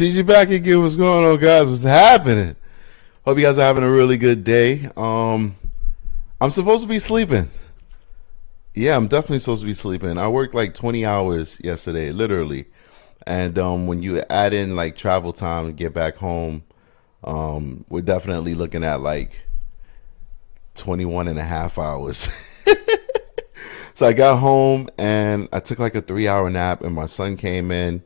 TG back again. What's going on, guys? What's happening? Hope you guys are having a really good day. I'm supposed to be sleeping. Yeah, I'm definitely supposed to be sleeping. I worked like 20 hours yesterday, literally. And when you add in like travel time to get back home, we're definitely looking at like 21 and a half hours. So I got home and I took like a 3-hour nap, and my son came in,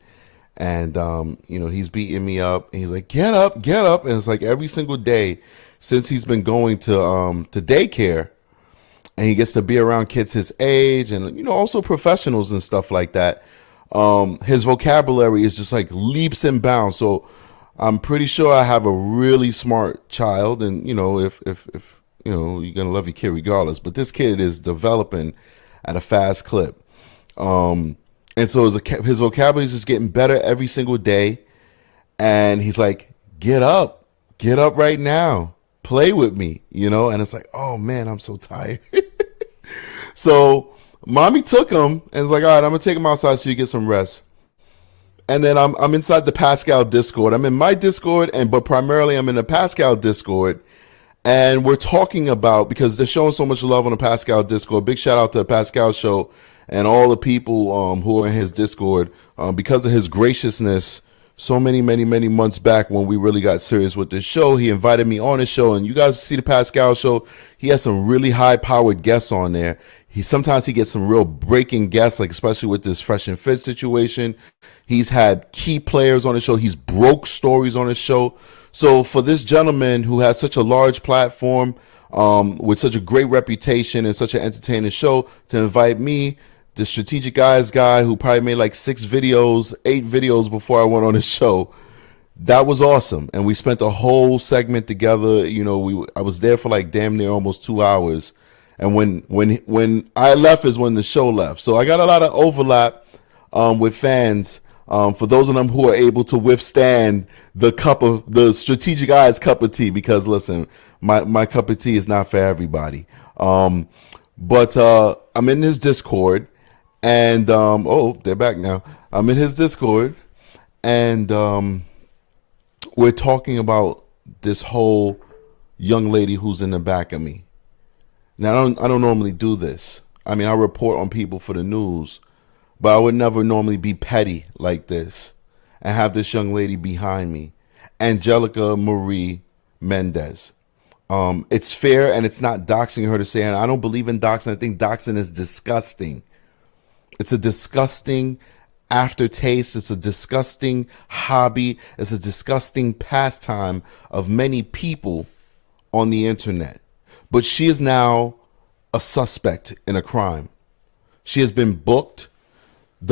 and he's beating me up, and he's like, get up, get up. And it's like every single day since he's been going to daycare, and he gets to be around kids his age, and also professionals and stuff like that. His vocabulary is just like leaps and bounds. So I'm pretty sure I have a really smart child, and if you're gonna love your kid regardless, but this kid is developing at a fast clip. And so his vocabulary is just getting better every single day. And he's like, get up right now, play with me, and it's like, oh man, I'm so tired. So mommy took him and was like, all right, I'm gonna take him outside so you get some rest. And then I'm inside the Pascal Discord. I'm in my Discord, but primarily I'm in the Pascal Discord. And we're talking about, because they're showing so much love on the Pascal Discord. Big shout out to the Pascal Show and all the people who are in his Discord, because of his graciousness. So many months back, when we really got serious with this show, he invited me on his show. And you guys see the Pascal Show, he has some really high-powered guests on there. Sometimes he gets some real breaking guests, like especially with this Fresh and Fit situation. He's had key players on the show. He's broke stories on his show. So for this gentleman who has such a large platform, with such a great reputation and such an entertaining show, to invite me, the Strategiceyes guy who probably made like 8 videos before I went on his show, that was awesome. And we spent a whole segment together. I was there for like damn near almost 2 hours. And when I left is when the show left. So I got a lot of overlap with fans. For those of them who are able to withstand the Strategiceyes cup of tea, because listen, my cup of tea is not for everybody. But I'm in his Discord, and they're back now. I'm in his Discord, and we're talking about this whole young lady who's in the back of me. Now I don't normally do this. I mean, I report on people for the news, but I would never normally be petty like this and have this young lady behind me, Angelica Marie Mendez. It's fair, and it's not doxing her to say, and I don't believe in doxing. I think doxing is disgusting. It's a disgusting aftertaste. It's a disgusting hobby. It's a disgusting pastime of many people on the internet. But she is now a suspect in a crime. She has been booked. We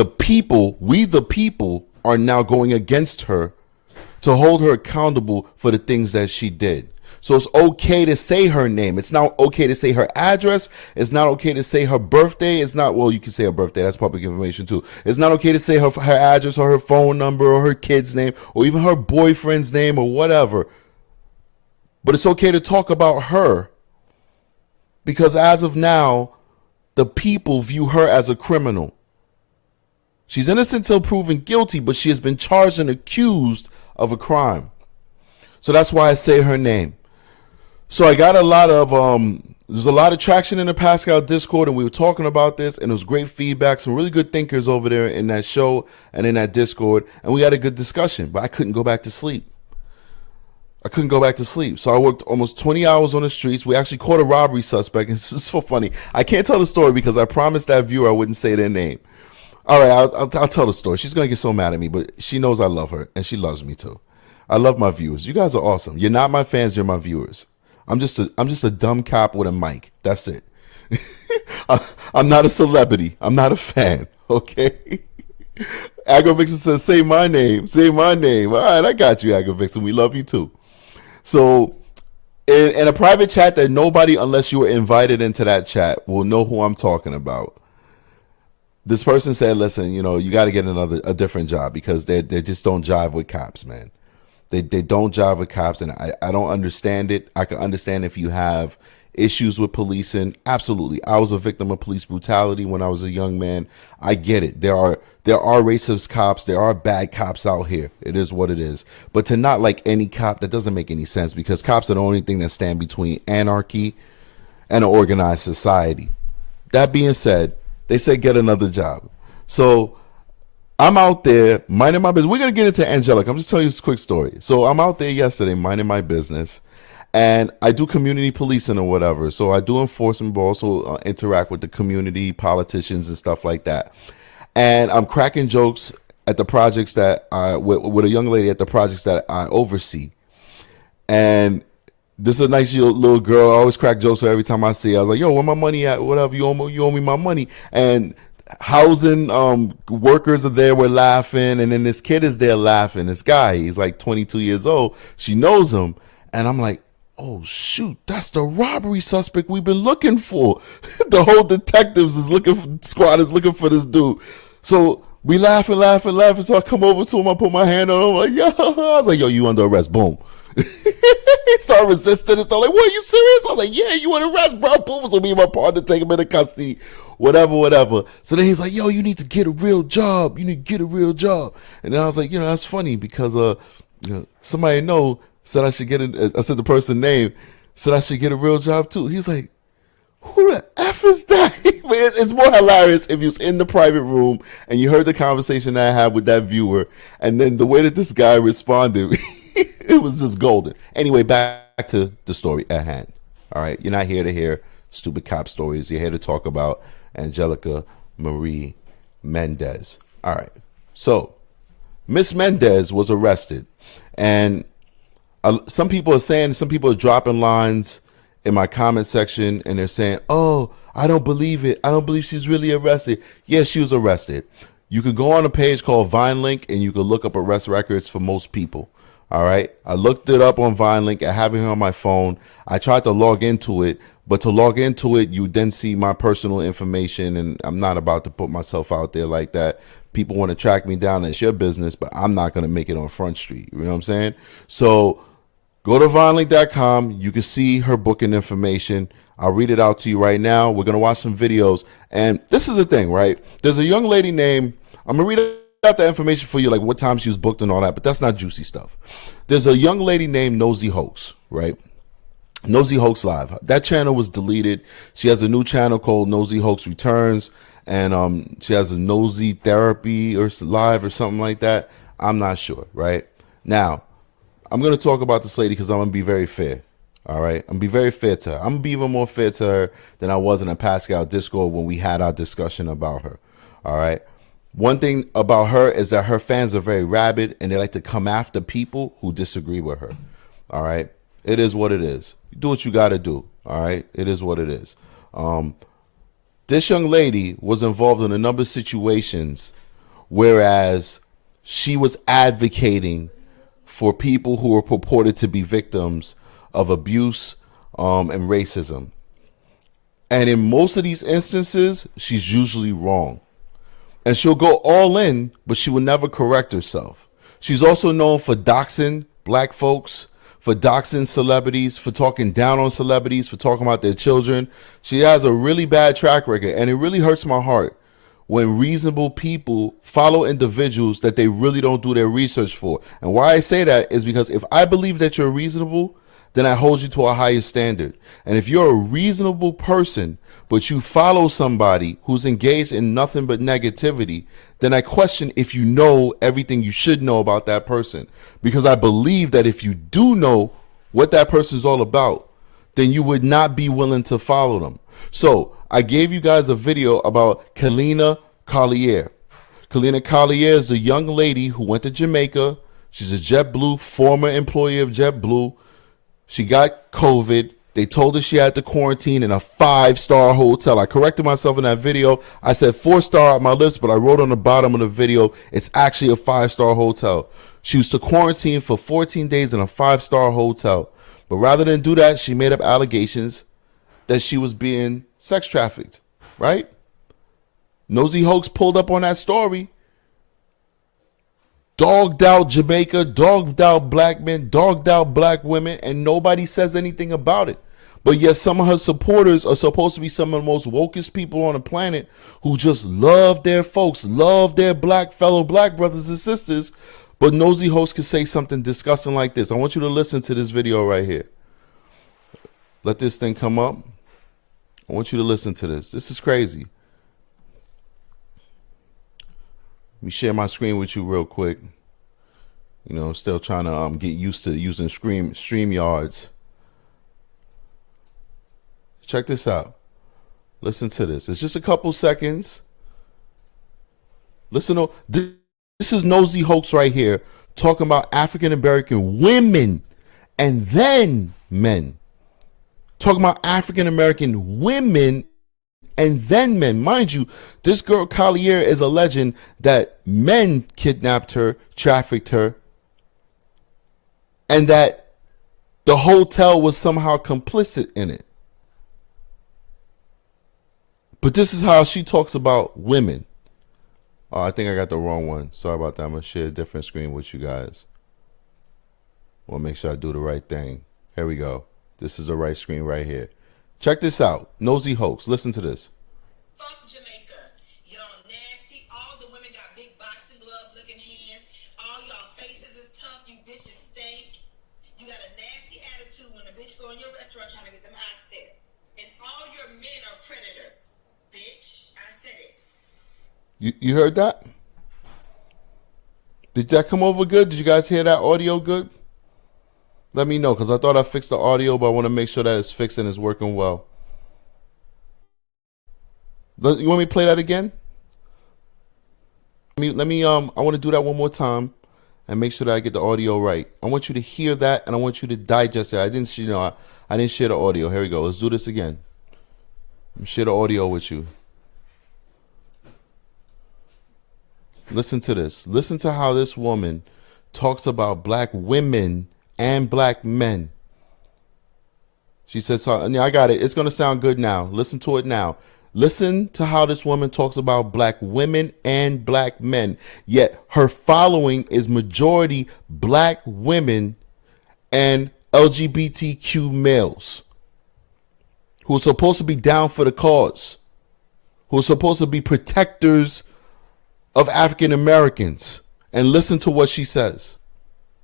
the people, are now going against her to hold her accountable for the things that she did. So it's okay to say her name. It's not okay to say her address. It's not okay to say her birthday. It's not, well, you can say her birthday. That's public information too. It's not okay to say her address or her phone number or her kid's name or even her boyfriend's name or whatever. But it's okay to talk about her, because as of now, the people view her as a criminal. She's innocent until proven guilty, but she has been charged and accused of a crime. So that's why I say her name. So I got there's a lot of traction in the Pascal Discord, and we were talking about this, and it was great feedback, some really good thinkers over there in that show and in that Discord, and we had a good discussion, but I couldn't go back to sleep. So I worked almost 20 hours on the streets. We actually caught a robbery suspect. It's just so funny. I can't tell the story because I promised that viewer I wouldn't say their name. All right, I'll tell the story. She's going to get so mad at me, but she knows I love her, and she loves me too. I love my viewers. You guys are awesome. You're not my fans. You're my viewers. I'm just a dumb cop with a mic. That's it. I'm not a celebrity. I'm not a fan. Okay? Agrovixen says, say my name. Say my name. All right, I got you, Agrovixen. We love you too. So in a private chat that nobody, unless you were invited into that chat, will know who I'm talking about, this person said, listen, you got to get a different job because they just don't jive with cops, man. They don't jive with cops, and I don't understand it. I can understand if you have issues with policing. Absolutely. I was a victim of police brutality when I was a young man. I get it. There are racist cops. There are bad cops out here. It is what it is. But to not like any cop, that doesn't make any sense, because cops are the only thing that stand between anarchy and an organized society. That being said, they said get another job. So I'm out there minding my business. We're going to get into Angelica. I'm just telling you this quick story. So I'm out there yesterday minding my business, and I do community policing or whatever. So I do enforcement, but also interact with the community, politicians and stuff like that. And I'm cracking jokes at the projects that with a young lady at the projects that I oversee. And this is a nice little girl. I always crack jokes every time I see her. I was like, yo, where my money at? Whatever, you owe me my money. And housing workers are there, we're laughing, and then this kid is there laughing. This guy, he's like 22 years old. She knows him, and I'm like, oh shoot, that's the robbery suspect we've been looking for. The whole squad is looking for this dude. So we laughing. So I come over to him, I put my hand on him, I'm like, yo, I was like, yo, you under arrest, boom. He started resisting and stuff, like, what, are you serious? I was like, yeah, you under arrest, bro. Boom. So me and my partner take him into custody, whatever. So then he's like, yo, you need to get a real job. And then I was like, that's funny, because somebody said I should get I said the person name, said I should get a real job too. He's like, who the F is that? It's more hilarious if you was in the private room and you heard the conversation that I had with that viewer, and then the way that this guy responded, it was just golden. Anyway, back to the story at hand. All right, you're not here to hear stupid cop stories. You're here to talk about Angelica Marie Mendez. All right, so Miss Mendez was arrested, and some people are dropping lines in my comment section, and they're saying, oh, I don't believe it. I don't believe she's really arrested. Yes, she was arrested. You can go on a page called VineLink, and you can look up arrest records for most people. All right. I looked it up on VineLink. I have it here on my phone. I tried to log into it, but to log into it, you then see my personal information, and I'm not about to put myself out there like that. People want to track me down. It's your business, but I'm not going to make it on Front Street. You know what I'm saying? So go to vinelink.com. You can see her booking information. I'll read it out to you right now. We're going to watch some videos. And this is the thing, right? There's a young lady named, I'm going to read out the information for you, like what time she was booked and all that, but that's not juicy stuff. There's a young lady named Nosy Hoax, right? Nosy Hoax Live. That channel was deleted. She has a new channel called Nosy Hoax Returns, and she has a Nosy Therapy or Live or something like that. I'm not sure, right? Now, I'm going to talk about this lady because I'm going to be very fair. All right. I'm going to be very fair to her. I'm going to be even more fair to her than I was in a Pascal Discord when we had our discussion about her. All right. One thing about her is that her fans are very rabid, and they like to come after people who disagree with her. All right. It is what it is. You do what you got to do. All right. It is what it is. This young lady was involved in a number of situations, whereas she was advocating for people who were purported to be victims of abuse and racism. And in most of these instances, she's usually wrong. And she'll go all in, but she will never correct herself. She's also known for doxing black folks, for doxing celebrities, for talking down on celebrities, for talking about their children. She has a really bad track record, and it really hurts my heart when reasonable people follow individuals that they really don't do their research for. And why I say that is because if I believe that you're reasonable, then I hold you to a higher standard. And if you're a reasonable person, but you follow somebody who's engaged in nothing but negativity, then I question if you know everything you should know about that person. Because I believe that if you do know what that person's all about, then you would not be willing to follow them. So I gave you guys a video about Kalina Collier. Kalina Collier is a young lady who went to Jamaica. She's a JetBlue, former employee of JetBlue. She got COVID. They told her she had to quarantine in a 5-star hotel. I corrected myself in that video. I said 4-star at my lips, but I wrote on the bottom of the video, it's actually a 5-star hotel. She was to quarantine for 14 days in a 5-star hotel. But rather than do that, she made up allegations that she was being sex trafficked, right? Nosy Hoax pulled up on that story. Dogged out Jamaica, dogged out black men, dogged out black women, and nobody says anything about it. But yet some of her supporters are supposed to be some of the most wokest people on the planet who just love their folks, love their fellow black brothers and sisters. But nosy hosts can say something disgusting like this. I want you to listen to this video right here. Let this thing come up. I want you to listen to this. This is crazy. Let me share my screen with you real quick. You know, I'm still trying to get used to using StreamYards. Check this out. Listen to this. It's just a couple seconds. Listen to this is Nosy Hoax right here talking about African American women and then men. Talking about African American women and then men. Mind you, this girl Collier is alleging that men kidnapped her, trafficked her, and that the hotel was somehow complicit in it. But this is how she talks about women. Oh, I think I got the wrong one. Sorry about that. I'm going to share a different screen with you guys. I want to make sure I do the right thing. Here we go. This is the right screen right here. Check this out. Nosy Hoax. Listen to this. Fuck Jamaica. Y'all nasty. All the women got big boxing glove looking hands. All y'all faces is tough. You bitches stink. You got a nasty attitude when a bitch go in your restaurant trying to get them outfits. And all your men are predator. Bitch, I said it. You heard that? Did that come over good? Did you guys hear that audio good? Let me know, because I thought I fixed the audio, but I want to make sure that it's fixed and it's working well. You want me to play that again? I want to do that one more time and make sure that I get the audio right. I want you to hear that and I want you to digest it. I didn't share the audio. Here we go. Let's do this again. Share the audio with you. Listen to this. Listen to how this woman talks about black women and black men. She says, I got it. It's going to sound good now. Listen to it now. Listen to how this woman talks about black women and black men. Yet her following is majority black women and LGBTQ males who are supposed to be down for the cause, who are supposed to be protectors of African Americans. And listen to what she says.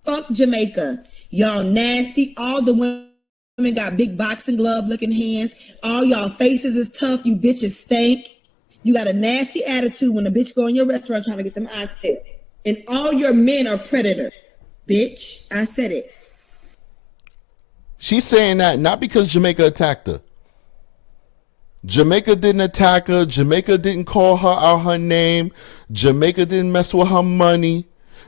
Fuck Jamaica. Y'all nasty. All the women got big boxing glove looking hands. All y'all faces is tough. You bitches stink. You got a nasty attitude when a bitch go in your restaurant trying to get them outfits. And all your men are predator. Bitch, I said it. She's saying that not because Jamaica attacked her. Jamaica didn't attack her. Jamaica didn't call her out her name. Jamaica didn't mess with her money.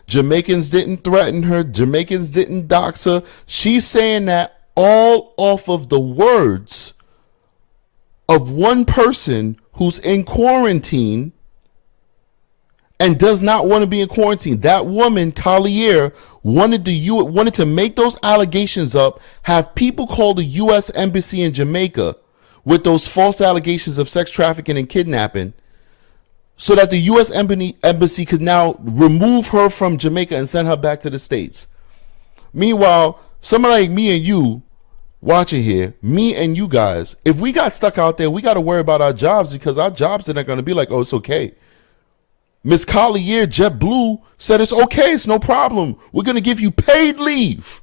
Jamaicans didn't threaten her. Jamaicans didn't dox her. She's saying that all off of the words of one person who's in quarantine and does not want to be in quarantine. That woman, Collier, wanted to make those allegations up, have people call the U.S. Embassy in Jamaica with those false allegations of sex trafficking and kidnapping, so that the U.S. Embassy could now remove her from Jamaica and send her back to the States. Meanwhile, somebody like me and you watching here, me and you guys, if we got stuck out there, we got to worry about our jobs, because our jobs are not going to be like, oh, it's okay. Miss Collier, JetBlue, said it's okay, it's no problem. We're going to give you paid leave.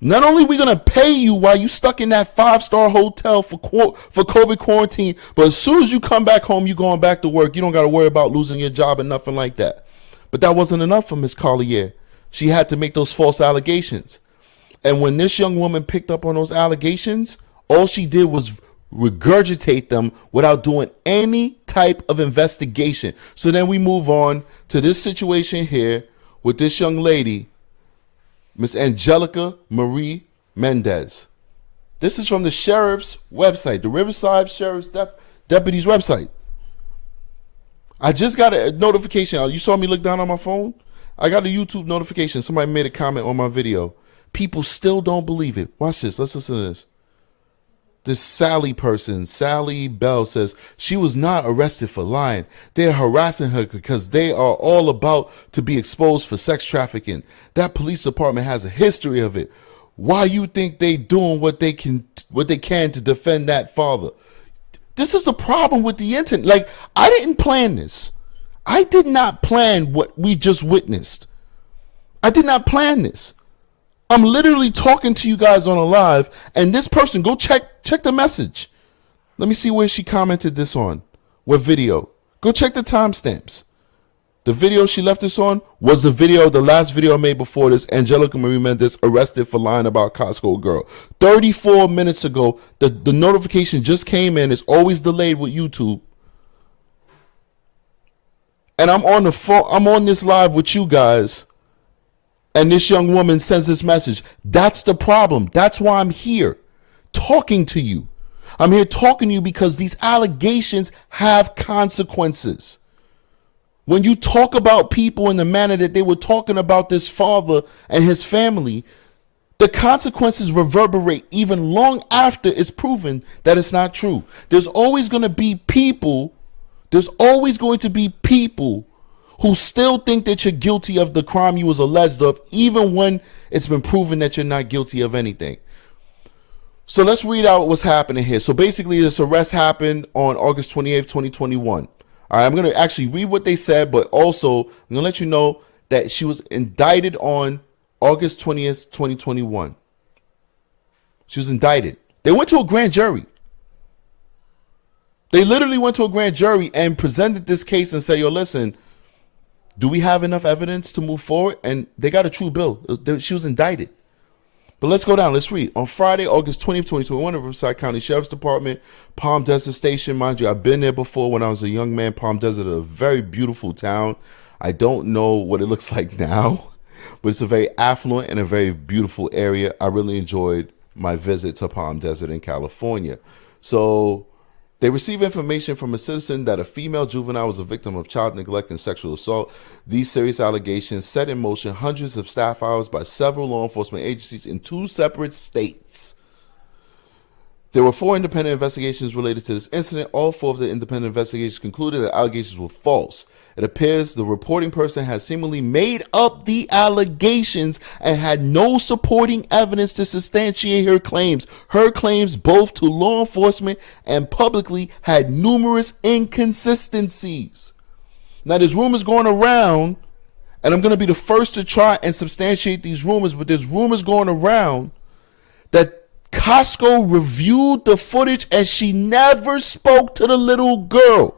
Not only are we going to pay you while you stuck in that 5-star hotel for COVID quarantine, but as soon as you come back home, you're going back to work. You don't got to worry about losing your job and nothing like that. But that wasn't enough for Miss Collier. She had to make those false allegations. And when this young woman picked up on those allegations, all she did was regurgitate them without doing any type of investigation. So then we move on to this situation here with this young lady, Miss Angelica Marie Mendez. This is from the sheriff's website, the Riverside Sheriff's Deputy's website. I just got a notification. You saw me look down on my phone? I got a YouTube notification. Somebody made a comment on my video. People still don't believe it. Watch this. Let's listen to this. This Sally person, Sally Bell, says she was not arrested for lying. They're harassing her because they are all about to be exposed for sex trafficking. That police department has a history of it. Why you think they doing what they can to defend that father? This is the problem with the internet. Like, I didn't plan this. I did not plan what we just witnessed. I did not plan this. I'm literally talking to you guys on a live, and this person, go check the message. Let me see where she commented this on. What video? Go check the timestamps. The video she left this on was the last video I made before this. Angelica Marie Mendez arrested for lying about Costco girl. 34 minutes ago, the notification just came in. It's always delayed with YouTube. And I'm on the phone. I'm on this live with you guys. And this young woman sends this message. That's the problem. That's why I'm here talking to you. I'm here talking to you because these allegations have consequences. When you talk about people in the manner that they were talking about this father and his family, the consequences reverberate even long after it's proven that it's not true. There's always going to be people who still think that you're guilty of the crime you was alleged of, even when it's been proven that you're not guilty of anything. So let's read out what's happening here. So basically, this arrest happened on August 28th, 2021. All right, I'm going to actually read what they said, but also I'm going to let you know that she was indicted on August 20th, 2021. She was indicted. They went to a grand jury. They literally went to a grand jury and presented this case and said, yo, listen, do we have enough evidence to move forward? And they got a true bill. She was indicted. But let's go down. Let's read. On Friday, August 20th, 2021, the Riverside County Sheriff's Department, Palm Desert Station. Mind you, I've been there before when I was a young man. Palm Desert is a very beautiful town. I don't know what it looks like now, but it's a very affluent and a very beautiful area. I really enjoyed my visit to Palm Desert in California. So they received information from a citizen that a female juvenile was a victim of child neglect and sexual assault. These serious allegations set in motion hundreds of staff hours by several law enforcement agencies in 2 separate states. There were 4 independent investigations related to this incident. All 4 of the independent investigations concluded that allegations were false. It appears the reporting person had seemingly made up the allegations and had no supporting evidence to substantiate her claims. Her claims, both to law enforcement and publicly, had numerous inconsistencies. Now, there's rumors going around, and I'm going to be the first to try and substantiate these rumors, but there's rumors going around that Costco reviewed the footage and she never spoke to the little girl.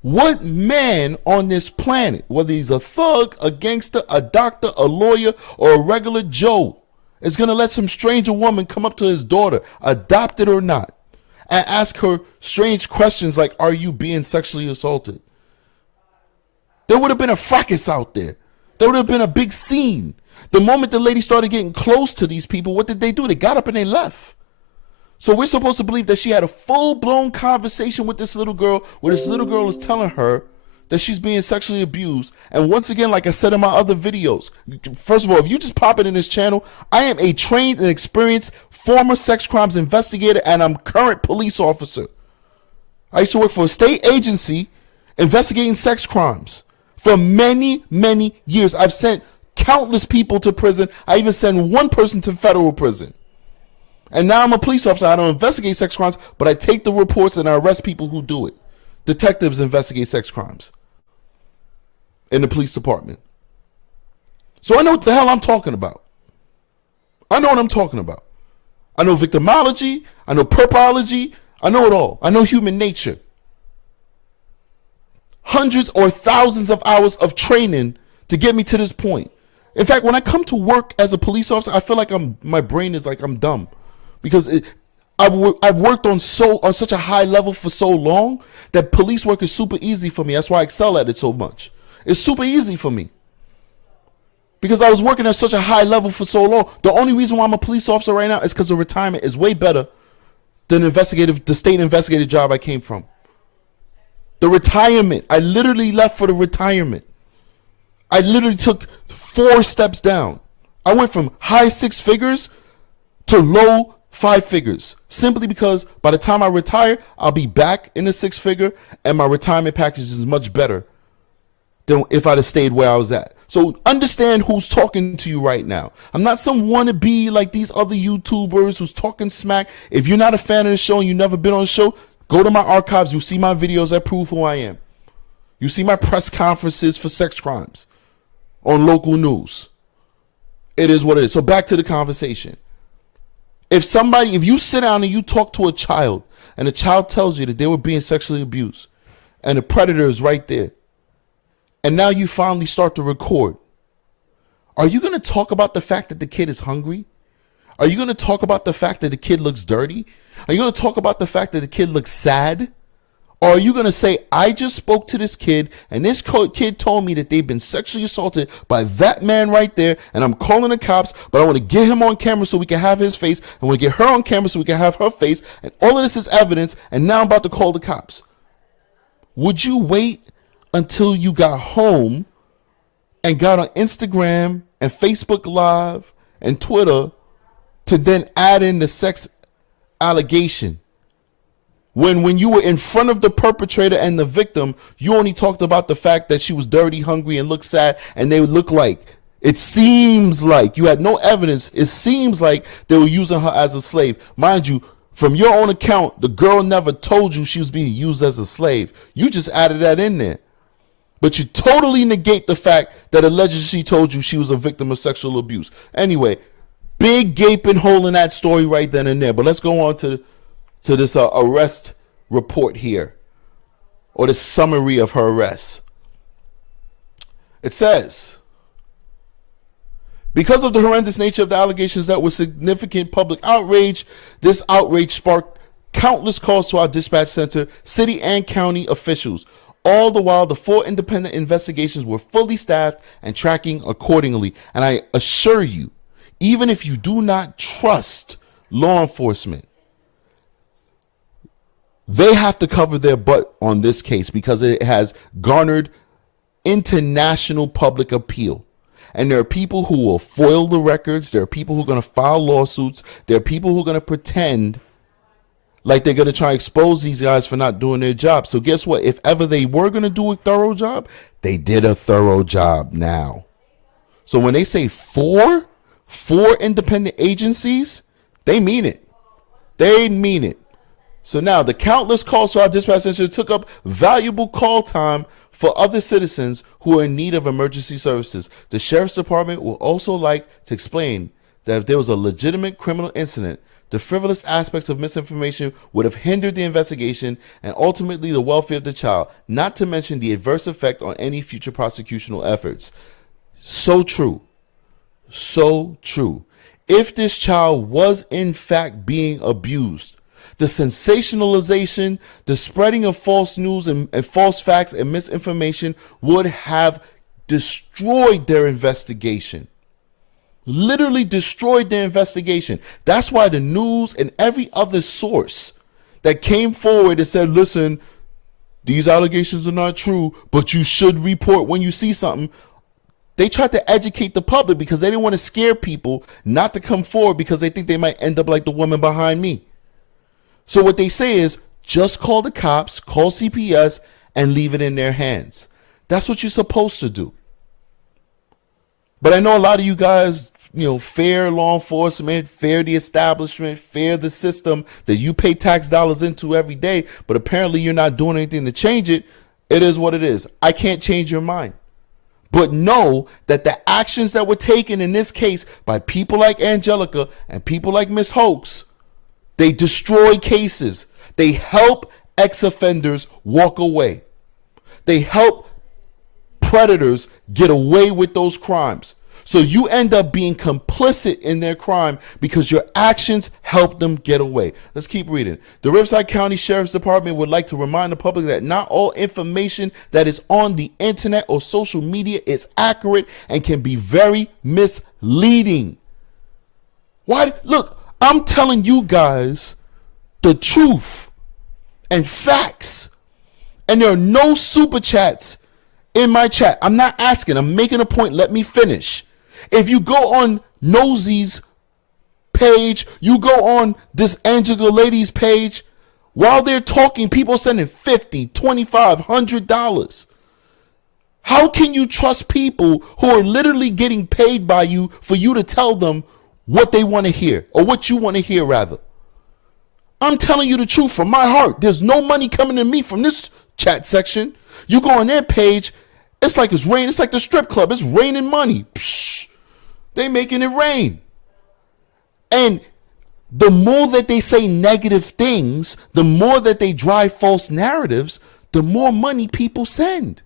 What man on this planet, whether he's a thug, a gangster, a doctor, a lawyer, or a regular Joe, is going to let some stranger woman come up to his daughter, adopted or not, and ask her strange questions like, are you being sexually assaulted? There would have been a fracas out there. There would have been a big scene. The moment the lady started getting close to these people, what did they do? They got up and they left. So we're supposed to believe that she had a full-blown conversation with this little girl, where this little girl is telling her that she's being sexually abused. And once again, like I said in my other videos, first of all, if you just pop it in this channel, I am a trained and experienced former sex crimes investigator, and I'm current police officer. I used to work for a state agency investigating sex crimes for many, many years. I've sent countless people to prison. I even sent one person to federal prison. And now I'm a police officer. I don't investigate sex crimes, but I take the reports and I arrest people who do it. Detectives investigate sex crimes in the police department. So I know what the hell I'm talking about. I know what I'm talking about. I know victimology. I know purpology. I know it all. I know human nature. Hundreds or thousands of hours of training to get me to this point. In fact, when I come to work as a police officer, I feel like my brain is like I'm dumb. Because I've worked on such a high level for so long that police work is super easy for me. That's why I excel at it so much. It's super easy for me. Because I was working at such a high level for so long. The only reason why I'm a police officer right now is because the retirement is way better than the state investigative job I came from. The retirement. I literally left for the retirement. I literally took 4 steps down. I went from high 6 figures to low 5 figures, simply because by the time I retire, I'll be back in the 6 figure, and my retirement package is much better than if I'd have stayed where I was at. So understand who's talking to you right now. I'm not some wannabe like these other YouTubers who's talking smack. If you're not a fan of the show and you've never been on the show, go to my archives. You'll see my videos that prove who I am. You see my press conferences for sex crimes on local news. It is what it is. So back to the conversation. If you sit down and you talk to a child and the child tells you that they were being sexually abused and the predator is right there, and now you finally start to record, are you going to talk about the fact that the kid is hungry? Are you going to talk about the fact that the kid looks dirty? Are you going to talk about the fact that the kid looks sad? Or are you going to say, I just spoke to this kid and this kid told me that they've been sexually assaulted by that man right there, and I'm calling the cops, but I want to get him on camera so we can have his face. I want to get her on camera so we can have her face, and all of this is evidence, and now I'm about to call the cops. Would you wait until you got home and got on Instagram and Facebook Live and Twitter to then add in the sex allegation? When you were in front of the perpetrator and the victim, you only talked about the fact that she was dirty, hungry, and looked sad, and they would look like, it seems like, you had no evidence, it seems like they were using her as a slave. Mind you, from your own account, the girl never told you she was being used as a slave. You just added that in there. But you totally negate the fact that allegedly she told you she was a victim of sexual abuse. Anyway, big gaping hole in that story right then and there. But let's go on to this arrest report here, or the summary of her arrest. It says, because of the horrendous nature of the allegations that were significant public outrage, this outrage sparked countless calls to our dispatch center, city and county officials. All the while, the 4 independent investigations were fully staffed and tracking accordingly. And I assure you, even if you do not trust law enforcement, they have to cover their butt on this case because it has garnered international public appeal. And there are people who will foil the records. There are people who are going to file lawsuits. There are people who are going to pretend like they're going to try to expose these guys for not doing their job. So guess what? If ever they were going to do a thorough job, they did a thorough job now. So when they say four independent agencies, they mean it. They mean it. So now the countless calls to our dispatch center took up valuable call time for other citizens who are in need of emergency services. The sheriff's department will also like to explain that if there was a legitimate criminal incident, the frivolous aspects of misinformation would have hindered the investigation and ultimately the welfare of the child, not to mention the adverse effect on any future prosecutional efforts. So true. So true. If this child was in fact being abused, the sensationalization, the spreading of false news and false facts and misinformation would have destroyed their investigation. Literally destroyed their investigation. That's why the news and every other source that came forward and said, listen, these allegations are not true, but you should report when you see something. They tried to educate the public because they didn't want to scare people not to come forward because they think they might end up like the woman behind me. So what they say is just call the cops, call CPS, and leave it in their hands. That's what you're supposed to do. But I know a lot of you guys, fear law enforcement, fear the establishment, fear the system that you pay tax dollars into every day, but apparently you're not doing anything to change it. It is what it is. I can't change your mind. But know that the actions that were taken in this case by people like Angelica and people like Miss Hoax, they destroy cases. They help ex-offenders walk away. They help predators get away with those crimes. So you end up being complicit in their crime because your actions help them get away. Let's keep reading. The Riverside County Sheriff's Department would like to remind the public that not all information that is on the internet or social media is accurate and can be very misleading. Why? Look, I'm telling you guys the truth and facts. And there are no super chats in my chat. I'm not asking. I'm making a point. Let me finish. If you go on Nosy's page, you go on this Angelica lady's page, while they're talking, people are sending $50, $25, $100. How can you trust people who are literally getting paid by you for you to tell them what they want to hear, or what you want to hear rather? I'm telling you the truth from my heart. There's no money coming to me from this chat section. You go on their page, it's like it's rain. It's like the strip club. It's raining money. Psh, they making it rain. And the more that they say negative things, the more that they drive false narratives, the more money people send.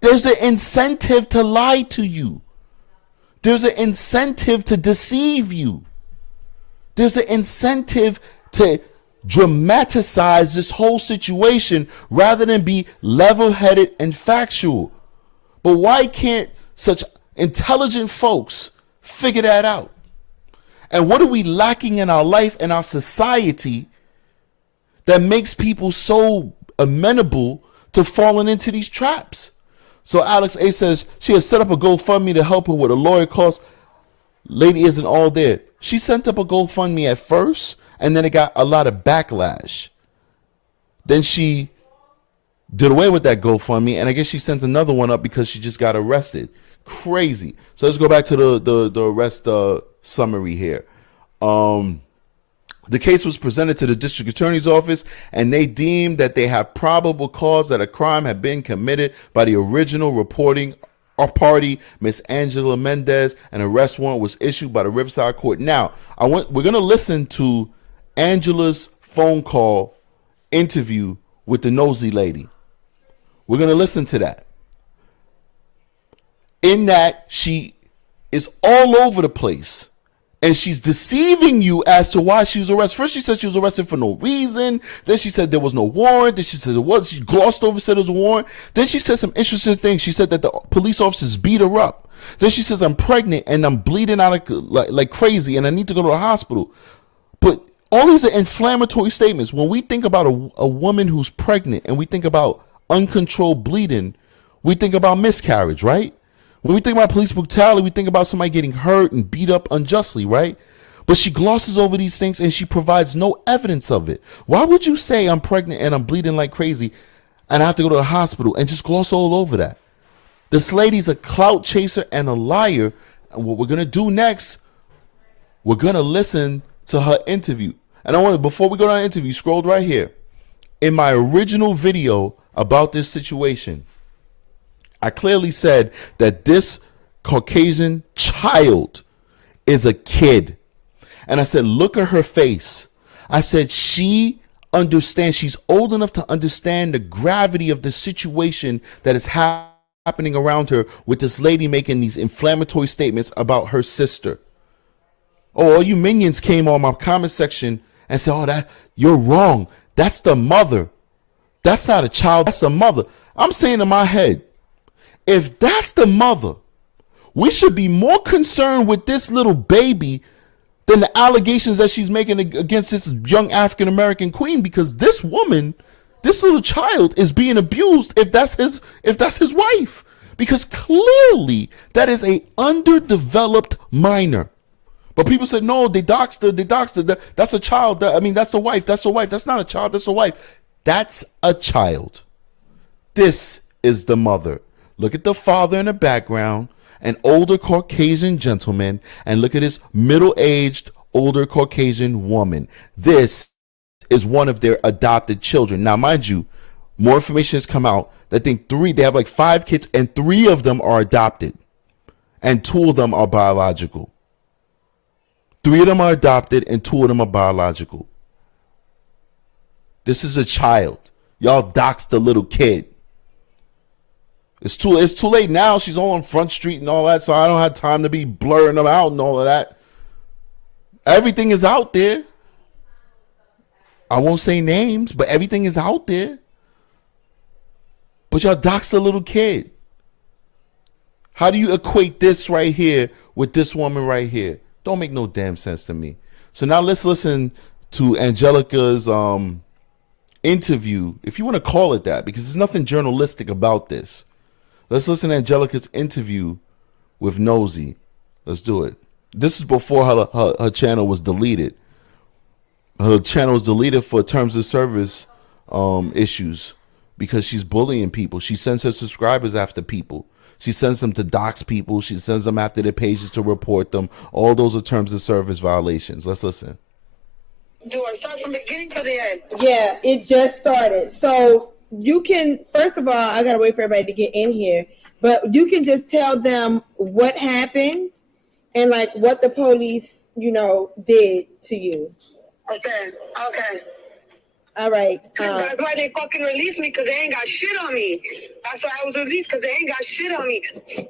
There's an incentive to lie to you. There's an incentive to deceive you. There's an incentive to dramatize this whole situation rather than be level-headed and factual. But why can't such intelligent folks figure that out? And what are we lacking in our life and our society that makes people so amenable to falling into these traps? So Alex A says she has set up a GoFundMe to help her with a lawyer cost. Lady isn't all there. She sent up a GoFundMe at first, and then it got a lot of backlash. Then she did away with that GoFundMe, and I guess she sent another one up because she just got arrested. Crazy. So let's go back to the arrest summary here. The case was presented to the district attorney's office, and they deemed that they have probable cause that a crime had been committed by the original reporting party, Miss Angela Mendez. An arrest warrant was issued by the Riverside Court. Now, we're going to listen to Angela's phone call interview with the nosy lady. We're going to listen to that. In that, she is all over the place. And she's deceiving you as to why she was arrested. First, she said she was arrested for no reason. Then she said there was no warrant. Then she said there was. She glossed over, said there was a warrant. Then she said some interesting things. She said that the police officers beat her up. Then she says, I'm pregnant and I'm bleeding out like crazy and I need to go to the hospital. But all these are inflammatory statements. When we think about a woman who's pregnant and we think about uncontrolled bleeding, we think about miscarriage, right? When we think about police brutality, we think about somebody getting hurt and beat up unjustly, right? But she glosses over these things and she provides no evidence of it. Why would you say I'm pregnant and I'm bleeding like crazy and I have to go to the hospital and just gloss all over that? This lady's a clout chaser and a liar. And what we're going to do next, we're going to listen to her interview. And I want to, before we go to our interview, scroll right here. In my original video about this situation, I clearly said that this Caucasian child is a kid. And I said, look at her face. I said, she understands, she's old enough to understand the gravity of the situation that is happening around her with this lady making these inflammatory statements about her sister. Oh, all you minions came on my comment section and said, oh, that you're wrong. That's the mother. That's not a child. That's the mother. I'm saying in my head, if that's the mother, we should be more concerned with this little baby than the allegations that she's making against this young African-American queen, because this woman, this little child is being abused if that's his wife, because clearly that is a underdeveloped minor. But people said, no, they doxed her. That's a child. That's the wife. That's not a child. That's the wife. That's a child. This is the mother. Look at the father in the background, an older Caucasian gentleman, and look at his middle-aged, older Caucasian woman. This is one of their adopted children. Now, mind you, more information has come out. I think they have like 5 kids, and 3 of them are adopted, and 2 of them are biological. 3 of them are adopted, and 2 of them are biological. This is a child. Y'all doxed the little kid. It's too late now. She's all on Front Street and all that, so I don't have time to be blurring them out and all of that. Everything is out there. I won't say names, but everything is out there. But y'all doxed a little kid. How do you equate this right here with this woman right here? Don't make no damn sense to me. So now let's listen to Angelica's interview, if you want to call it that, because there's nothing journalistic about this. Let's listen to Angelica's interview with Nosy. Let's do it. This is before her channel was deleted. Her channel was deleted for terms of service issues, because she's bullying people. She sends her subscribers after people. She sends them to dox people. She sends them after their pages to report them. All those are terms of service violations. Let's listen. Do I start from the beginning to the end? Yeah, it just started. So you can, first of all, I gotta wait for everybody to get in here, but you can just tell them what happened and like what the police, did to you. Okay. All right. That's why they fucking released me, because they ain't got shit on me. That's why I was released, because they ain't got shit on me.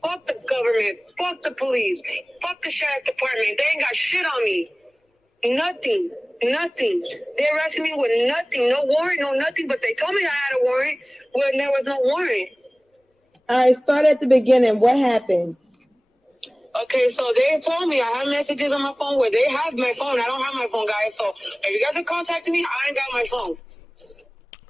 Fuck the government. Fuck the police. Fuck the sheriff department. They ain't got shit on me. Nothing. They arrested me with nothing. No warrant, no nothing. But they told me I had a warrant when there was no warrant. All right, start at the beginning. What happened? Okay, so they told me I have messages on my phone where they have my phone. I don't have my phone, guys. So if you guys are contacting me, I ain't got my phone.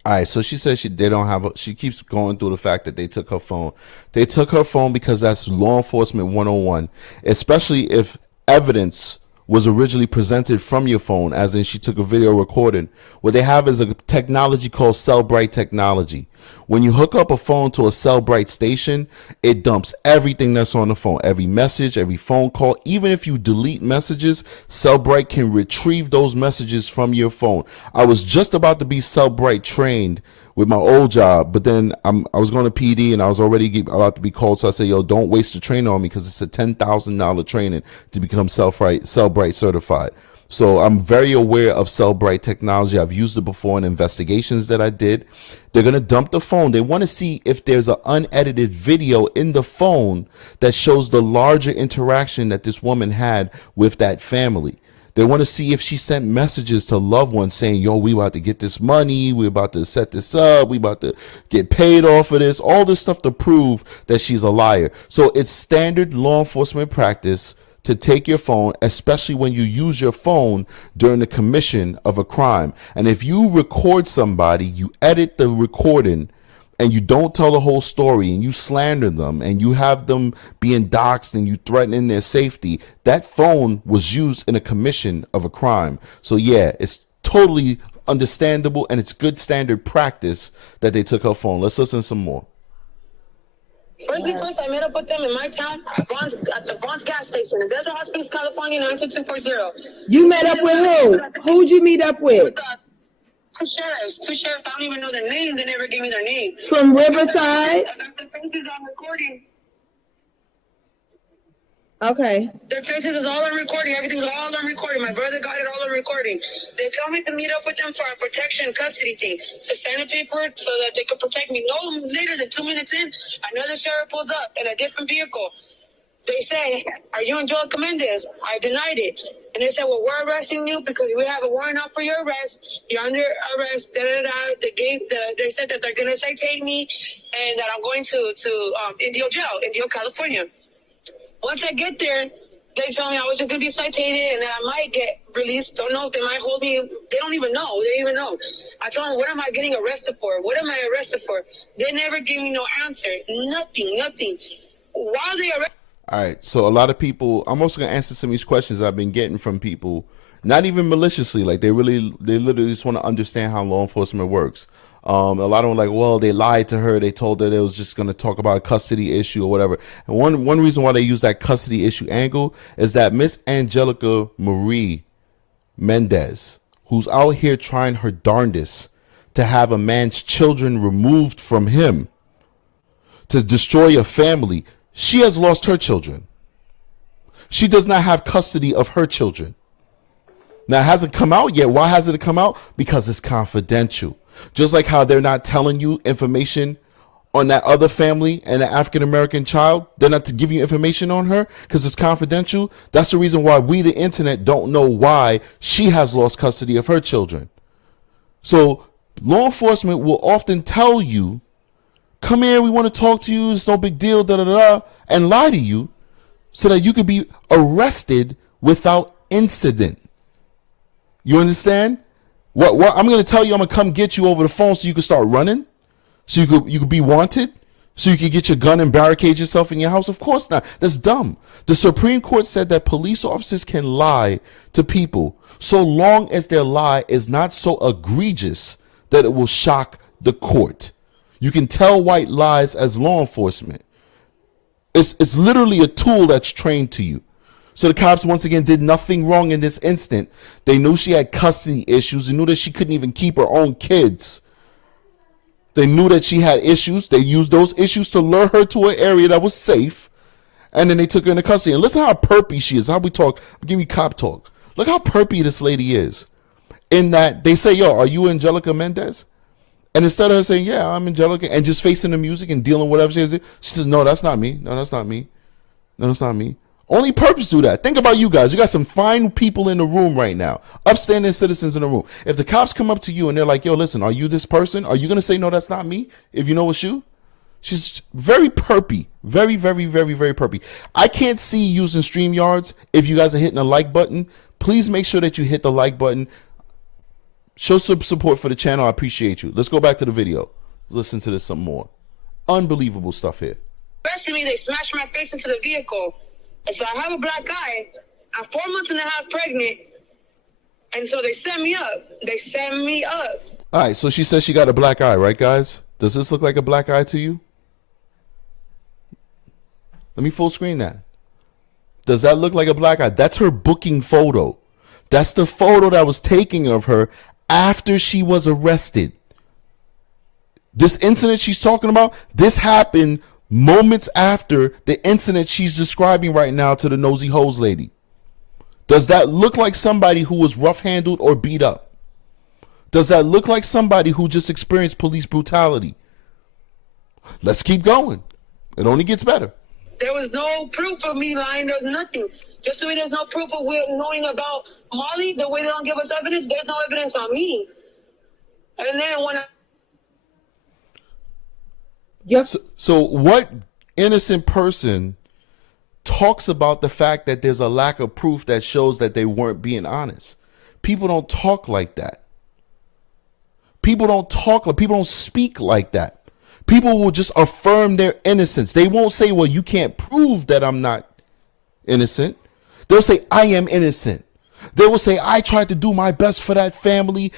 All right, so she says they don't have she keeps going through the fact that they took her phone. They took her phone because that's law enforcement 101, especially if evidence was originally presented from your phone, as in she took a video recording. What they have is a technology called cell bright technology. When you hook up a phone to a cell bright station, it dumps everything that's on the phone, every message, every phone call. Even if you delete messages, cell bright can retrieve those messages from your phone. I was just about to be cell bright trained with my old job, but then I was going to PD and I was already about to be called. So I said, yo, don't waste the training on me, because it's a $10,000 training to become cell bright certified. So I'm very aware of cell bright technology. I've used it before in investigations that I did. They're going to dump the phone. They want to see if there's an unedited video in the phone that shows the larger interaction that this woman had with that family. They want to see if she sent messages to loved ones saying, yo, we about to get this money. We about to set this up. We about to get paid off of this. All this stuff to prove that she's a liar. So it's standard law enforcement practice to take your phone, especially when you use your phone during the commission of a crime. And if you record somebody, you edit the recording, and you don't tell the whole story, and you slander them, and you have them being doxxed, and you threatening their safety, that phone was used in a commission of a crime. So yeah, it's totally understandable, and it's good standard practice that they took her phone. Let's listen to some more. First thing first, I met up with them in my town at the Bronx gas station in Desert Hot Springs, California, 92240. You met up with who? Who'd you meet up with? Two sheriffs. I don't even know their name. They never gave me their name. From Riverside? I got the faces on recording. Okay. Their faces is all on recording. Everything's all on recording. My brother got it all on recording. They told me to meet up with them for a protection custody thing. To sign a paper so that they could protect me. No later than 2 minutes in, another sheriff pulls up in a different vehicle. They say, are you Angelica Mendez? I denied it. And they said, well, we're arresting you because we have a warrant out for your arrest. You're under arrest. They said that they're going to citate me and that I'm going to Indio jail, Indio, California. Once I get there, they tell me I was just going to be cited and that I might get released. Don't know if they might hold me. They don't even know. They don't even know. I told them, what am I getting arrested for? What am I arrested for? They never gave me no answer. Nothing. While they arrested. All right, so a lot of people, I'm also going to answer some of these questions I've been getting from people, not even maliciously, like they literally just want to understand how law enforcement works. A lot of them are like, well, they lied to her. They told her they was just going to talk about a custody issue or whatever. And one reason why they use that custody issue angle is that Miss Angelica Marie Mendez, who's out here trying her darndest to have a man's children removed from him, to destroy a family, she has lost her children. She does not have custody of her children. Now, it hasn't come out yet. Why hasn't it come out? Because it's confidential. Just like how they're not telling you information on that other family and the African-American child. They're not to give you information on her because it's confidential. That's the reason why we, the internet, don't know why she has lost custody of her children. So law enforcement will often tell you, come here, we want to talk to you, it's no big deal, and lie to you so that you could be arrested without incident. You understand? What I'm going to tell you, I'm going to come get you over the phone so you can start running, so you could be wanted, so you could get your gun and barricade yourself in your house. Of course not. That's dumb. The Supreme Court said that police officers can lie to people so long as their lie is not so egregious that it will shock the court. You can tell white lies as law enforcement. It's literally a tool that's trained to you. So the cops, once again, did nothing wrong in this instant. They knew she had custody issues. They knew that she couldn't even keep her own kids. They knew that she had issues. They used those issues to lure her to an area that was safe. And then they took her into custody. And listen how perpy she is. How we talk. Give me cop talk. Look how perpy this lady is. In that they say, yo, are you Angelica Mendez? And instead of her saying, yeah, I'm Angelica, and just facing the music and dealing with whatever she has to do, she says, no, that's not me. No, that's not me. No, that's not me. Only perps do that. Think about you guys. You got some fine people in the room right now. Upstanding citizens in the room. If the cops come up to you and they're like, yo, listen, are you this person? Are you going to say, no, that's not me? If you know it's you? She's very perpy. Very, very, very, very perpy. I can't see using StreamYards. If you guys are hitting the like button, please make sure that you hit the like button. Show some support for the channel. I appreciate you. Let's go back to the video. Listen to this some more. Unbelievable stuff here. Arrested me, they smashed my face into the vehicle. And so I have a black eye. I'm 4 months and a half pregnant. And so they sent me up. They sent me up. All right, so she says she got a black eye, right, guys? Does this look like a black eye to you? Let me full screen that. Does that look like a black eye? That's her booking photo. That's the photo that was taken of her after she was arrested. This incident she's talking about, this happened moments after the incident she's describing right now to the nosy hose lady. Does that look like somebody who was rough handled or beat up? Does that look like somebody who just experienced police brutality? Let's keep going. It only gets better. There was no proof of me lying. There's nothing. Just the way there's no proof of knowing about Molly, the way they don't give us evidence, there's no evidence on me. And then when I... Yep. So what innocent person talks about the fact that there's a lack of proof that shows that they weren't being honest? People don't talk like that. People don't speak like that. People will just affirm their innocence. They won't say, well, you can't prove that I'm not innocent. They'll say, I am innocent. They will say, I tried to do my best for that family.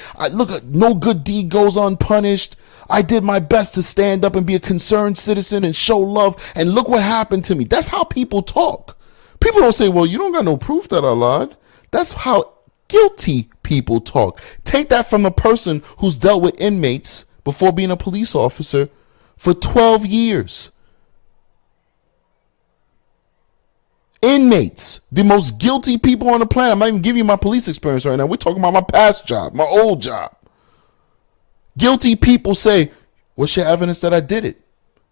No good deed goes unpunished. I did my best to stand up and be a concerned citizen and show love. And look what happened to me. That's how people talk. People don't say, well, you don't got no proof that I lied. That's how guilty people talk. Take that from a person who's dealt with inmates before being a police officer for 12 years. Inmates, the most guilty people on the planet. I'm not even giving you my police experience right now. We're talking about my past job, my old job. Guilty people say, what's your evidence that I did it?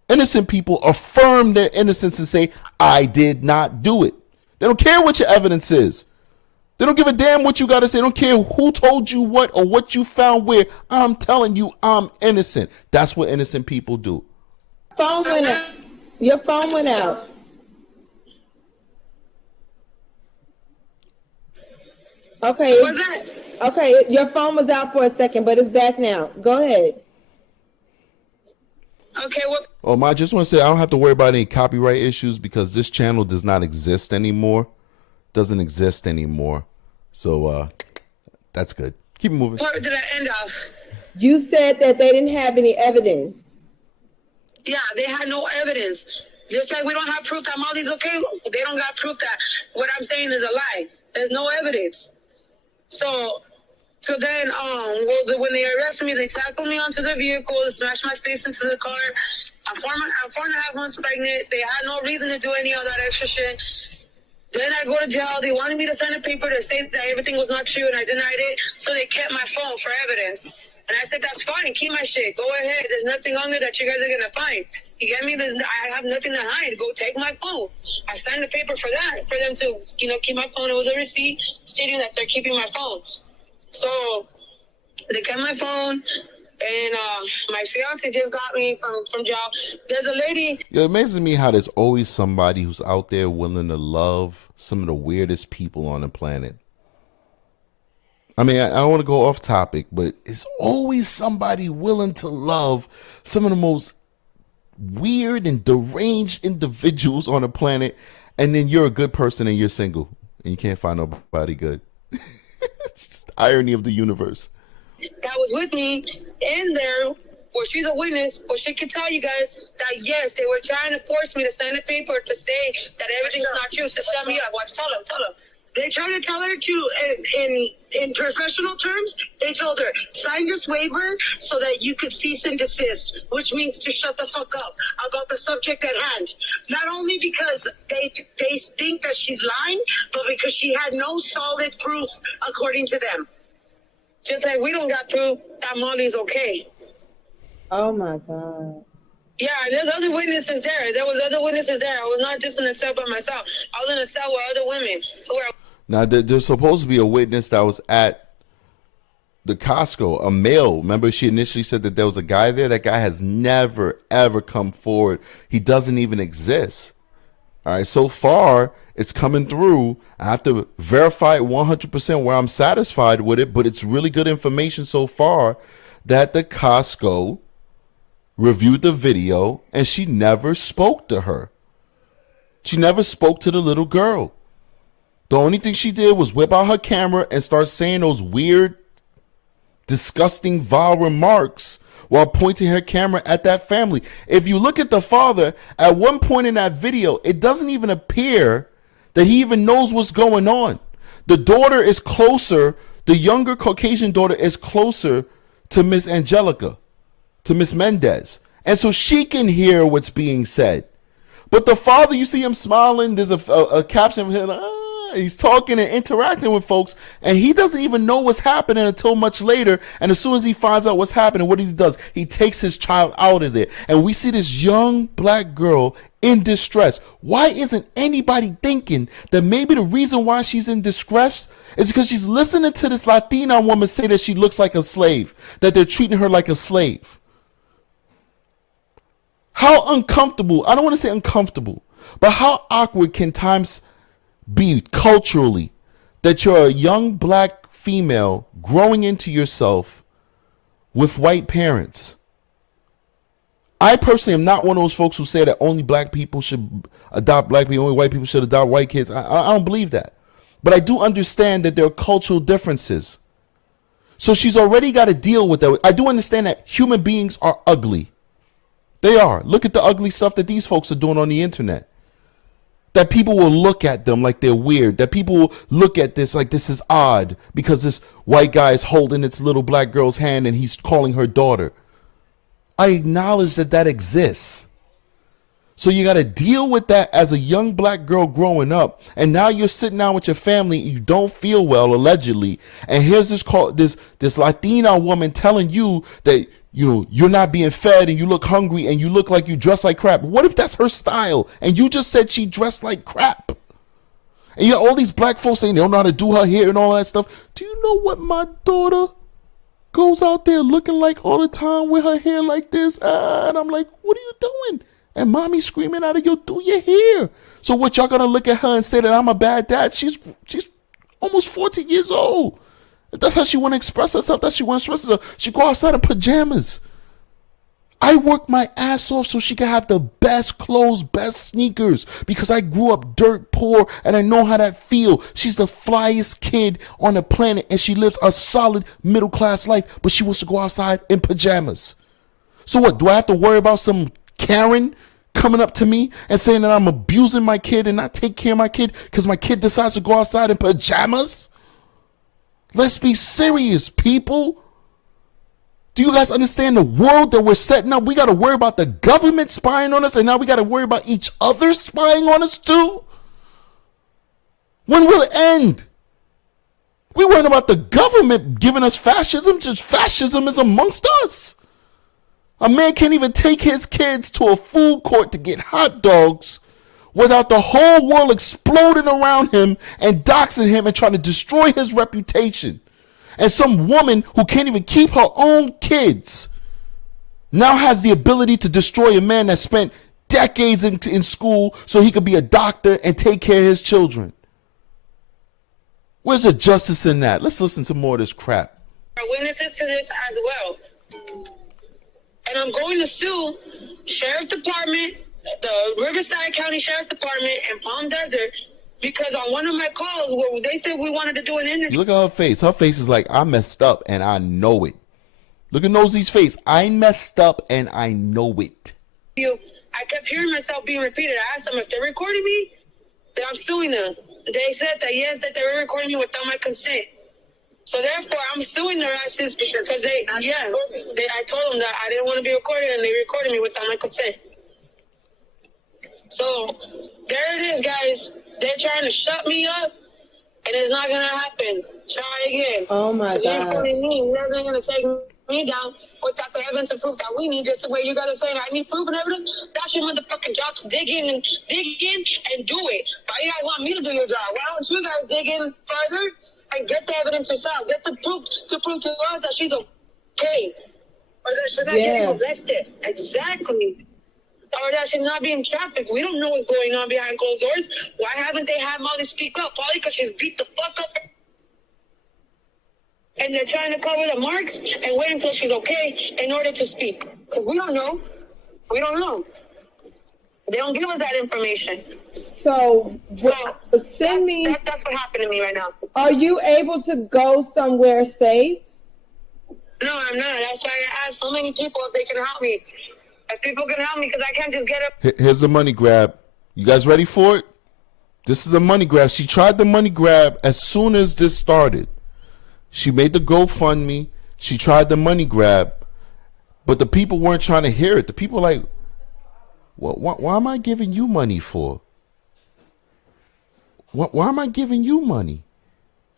Innocent people affirm their innocence and say, I did not do it. They don't care what your evidence is. They don't give a damn what you got to say. They don't care who told you what or what you found where. I'm telling you, I'm innocent. That's what innocent people do. Phone went out. Your phone went out. Okay. What was that? Okay, your phone was out for a second, but it's back now. Go ahead. Okay, what? Oh, I just want to say I don't have to worry about any copyright issues because this channel does not exist anymore. Doesn't exist anymore. So that's good. Keep it moving. Where did I end off? You said that they didn't have any evidence. Yeah, they had no evidence. Just like we don't have proof that Molly's okay, they don't got proof that what I'm saying is a lie. There's no evidence. So then, when they arrested me, they tackled me onto the vehicle, smashed my face into the car. I'm 4.5 months pregnant. They had no reason to do any of that extra shit. Then I go to jail. They wanted me to sign a paper to say that everything was not true, and I denied it. So they kept my phone for evidence. And I said, that's fine. Keep my shit. Go ahead. There's nothing on there that you guys are going to find. You get me? I have nothing to hide. Go take my phone. I signed the paper for that, for them to, keep my phone. It was a receipt stating that they're keeping my phone. So they kept my phone, and my fiance just got me from jail. There's a lady. It amazes me how there's always somebody who's out there willing to love some of the weirdest people on the planet. I mean, I don't want to go off topic, but it's always somebody willing to love some of the most weird and deranged individuals on the planet, and then you're a good person and you're single and you can't find nobody good. It's just the irony of the universe. That was with me in there Well, she's a witness, but she can tell you guys that yes, they were trying to force me to sign a paper to say that everything's not true, to shut me up. Watch, tell them. They tried to tell her to, in professional terms, they told her, sign this waiver so that you could cease and desist, which means to shut the fuck up about the subject at hand. Not only because they think that she's lying, but because she had no solid proof according to them. Just like we don't got proof that Molly's okay. Oh my God. Yeah, and there's other witnesses there. There was other witnesses there. I was not just in a cell by myself. I was in a cell with other women who were... Now, there's supposed to be a witness that was at the Costco, a male. Remember, she initially said that there was a guy there. That guy has never, ever come forward. He doesn't even exist. All right, so far, it's coming through. I have to verify it 100% where I'm satisfied with it, but it's really good information so far that the Costco reviewed the video and she never spoke to her. She never spoke to the little girl. The only thing she did was whip out her camera and start saying those weird, disgusting, vile remarks while pointing her camera at that family. If you look at the father, at one point in that video, it doesn't even appear that he even knows what's going on. The daughter is closer, the younger Caucasian daughter is closer to Miss Angelica, to Miss Mendez. And so she can hear what's being said. But the father, you see him smiling, there's a caption of him, he's talking and interacting with folks, and he doesn't even know what's happening until much later. And as soon as he finds out what's happening, what he does, he takes his child out of there. And we see this young black girl in distress. Why isn't anybody thinking that maybe the reason why she's in distress is because she's listening to this Latina woman say that she looks like a slave, that they're treating her like a slave? How uncomfortable, I don't want to say uncomfortable, but how awkward can times be culturally that you're a young black female growing into yourself with white parents? I personally am not one of those folks who say that only black people should adopt black people, only white people should adopt white kids. I don't believe that. But I do understand that there are cultural differences. So she's already got to deal with that. I do understand that human beings are ugly. They are. Look at the ugly stuff that these folks are doing on the internet. That people will look at them like they're weird. That people will look at this like this is odd because this white guy is holding this little black girl's hand and he's calling her daughter. I acknowledge that that exists. So you got to deal with that as a young black girl growing up. And now you're sitting down with your family. You don't feel well, allegedly. And here's this Latina woman telling you that you're not being fed and you look hungry and you look like you dress like crap. What if that's her style? And you just said she dressed like crap. And you got all these black folks saying they don't know how to do her hair and all that stuff. Do you know what my daughter goes out there looking like all the time with her hair like this? And I'm like, what are you doing? And mommy screaming out of do your hair. So what, y'all gonna look at her and say that I'm a bad dad? She's almost 14 years old. If that's how she want to express herself, she go outside in pajamas. I work my ass off so she can have the best clothes, best sneakers, because I grew up dirt poor and I know how that feel. She's the flyest kid on the planet and she lives a solid middle class life, but she wants to go outside in pajamas. So what, do I have to worry about some Karen coming up to me and saying that I'm abusing my kid and not take care of my kid because my kid decides to go outside in pajamas? Let's be serious, people. Do you guys understand the world that we're setting up? We got to worry about the government spying on us, and now we got to worry about each other spying on us too? When will it end? We worrying about the government giving us fascism, just fascism is amongst us. A man can't even take his kids to a food court to get hot dogs without the whole world exploding around him and doxing him and trying to destroy his reputation. And some woman who can't even keep her own kids now has the ability to destroy a man that spent decades in school so he could be a doctor and take care of his children. Where's the justice in that? Let's listen to more of this crap. Are witnesses to this as well. And I'm going to sue Sheriff Department, the Riverside County Sheriff Department and Palm Desert, because on one of my calls where they said we wanted to do an interview. Look at her face. Her face is like, I messed up and I know it. Look at Nosy's face. I messed up and I know it. I kept hearing myself being repeated. I asked them if they're recording me, then I'm suing them. They said that yes, that they were recording me without my consent. So therefore, I'm suing their asses because I told them that I didn't want to be recorded, and they recorded me without my consent. So there it is, guys. They're trying to shut me up, and it's not gonna happen. Try again. Oh my You're God. telling me they're gonna take me down without the evidence and proof that we need. Just the way you guys are saying I need proof and evidence. That's your motherfucking job to dig in and do it. Why you guys want me to do your job? Why don't you guys dig in further and get the evidence yourself? Get the proof to prove to us that she's okay, or that she's not getting arrested. Exactly. Or that she's not being trafficked. We don't know what's going on behind closed doors. Why haven't they had Molly speak up? Probably because she's beat the fuck up. And they're trying to cover the marks and wait until she's okay in order to speak. Because we don't know. We don't know. They don't give us that information. So send me. That's what happened to me right now. Are you able to go somewhere safe? No, I'm not. That's why I asked so many people if they can help me. If people can help me, because I can't just get up. Here's the money grab. You guys ready for it? This is the money grab. She tried the money grab as soon as this started. She made the GoFundMe. She tried the money grab. But the people weren't trying to hear it. The people were like, well, why am I giving you money for? Why am I giving you money?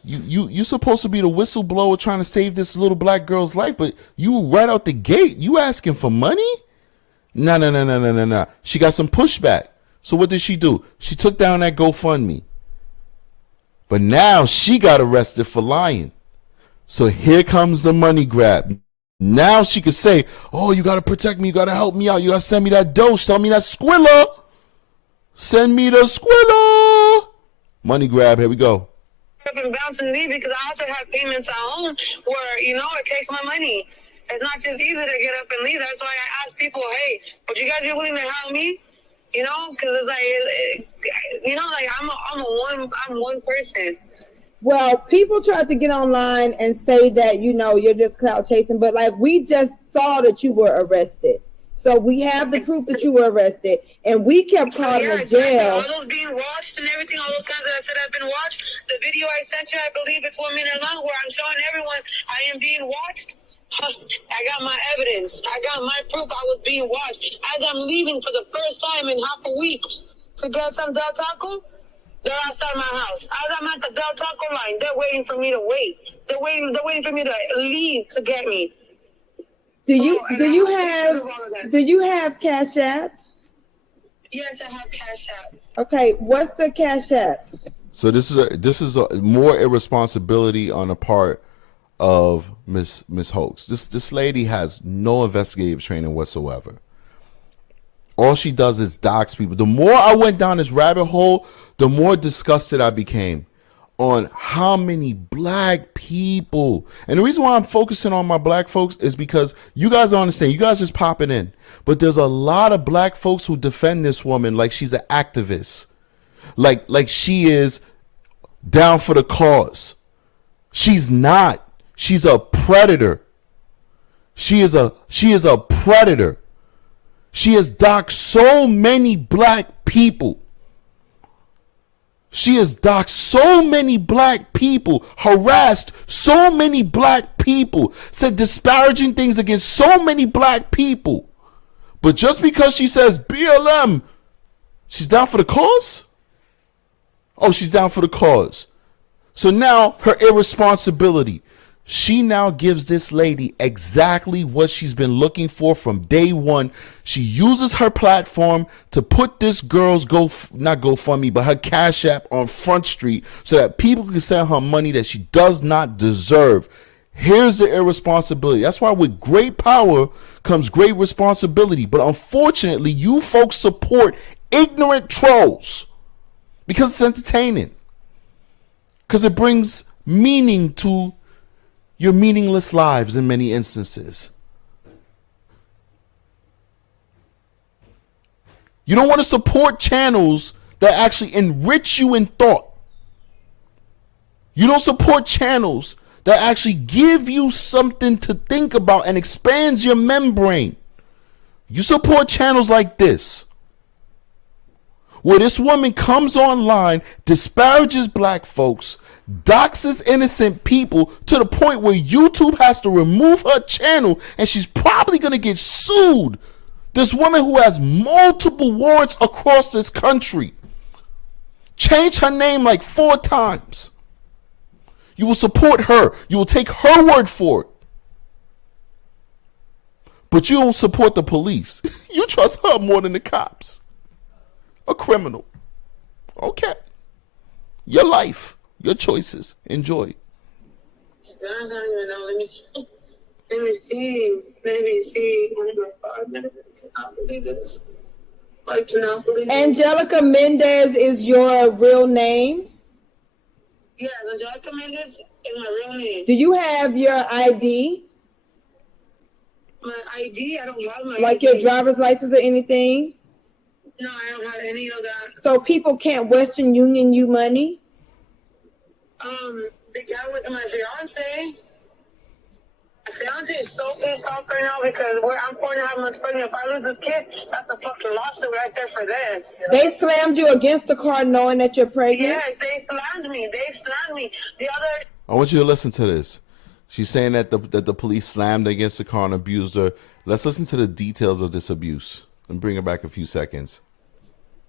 You're supposed to be the whistleblower trying to save this little black girl's life, but you right out the gate, you asking for money? No. She got some pushback. So what did she do? She took down that GoFundMe. But now she got arrested for lying. So here comes the money grab. Now she could say, oh, you got to protect me. You got to help me out. You got to send me that dough. Send me that squilla. Send me the squilla. Money grab. Here we go. Up and bouncing me because I also have payments at home where, it takes my money. It's not just easy to get up and leave. That's why I ask people, hey, would you guys be willing to help me? Because it's like, I'm one person. Well, people tried to get online and say that, you're just clout chasing, but like we just saw that you were arrested. So we have the proof that you were arrested, and we kept calling the jail. All those being watched and everything, all those times that I said I've been watched, the video I sent you, I believe it's 1 minute long, where I'm showing everyone I am being watched. I got my evidence. I got my proof I was being watched. As I'm leaving for the first time in half a week to get some Del Taco, they're outside my house. As I'm at the Del Taco line, they're waiting for me to wait. They're waiting for me to leave to get me. Do you have CashApp? Yes, I have CashApp. Okay, what's the CashApp? So this is a more irresponsibility on the part of Miss Hoax. This lady has no investigative training whatsoever. All she does is dox people. The more I went down this rabbit hole, the more disgusted I became on how many black people. And the reason why I'm focusing on my black folks is because you guys don't understand. You guys just popping in. But there's a lot of black folks who defend this woman like she's an activist. Like she is down for the cause. She's not. She's a predator. She is a predator. She has doxed so many black people. She has doxed so many black people, harassed so many black people, said disparaging things against so many black people. But just because she says BLM, she's down for the cause? Oh, she's down for the cause. So now her irresponsibility. She now gives this lady exactly what she's been looking for from day one. She uses her platform to put this girl's not GoFundMe, but her Cash App on Front Street so that people can send her money that she does not deserve. Here's the irresponsibility. That's why with great power comes great responsibility. But unfortunately, you folks support ignorant trolls because it's entertaining. Because it brings meaning to your meaningless lives in many instances. You don't want to support channels that actually enrich you in thought. You don't support channels that actually give you something to think about and expands your membrane. You support channels like this, where this woman comes online, disparages black folks, doxes innocent people to the point where YouTube has to remove her channel and she's probably going to get sued. This woman who has multiple warrants across this country. Changed her name like 4 times. You will support her. You will take her word for it. But you don't support the police. You trust her more than the cops. A criminal. Okay. Your life. Your choices. Enjoy. To be honest, I don't even know. Let me see. Let me see. Oh my God, I cannot believe this. I cannot believe this. Angelica Mendez is your real name? Yes, Angelica Mendez is my real name. Do you have your ID? My ID? I don't have my Like ID. your driver's license or anything? No, I don't have any of that. So people can't Western Union you money? The guy with my fiance. My fiance is so pissed off right now because I'm 4.5 months pregnant. If I lose this kid, that's a fucking lawsuit right there for them. They slammed you against the car knowing that you're pregnant? Yes, they slammed me. The other. I want you to listen to this. She's saying that the police slammed against the car and abused her. Let's listen to the details of this abuse and bring her back a few seconds.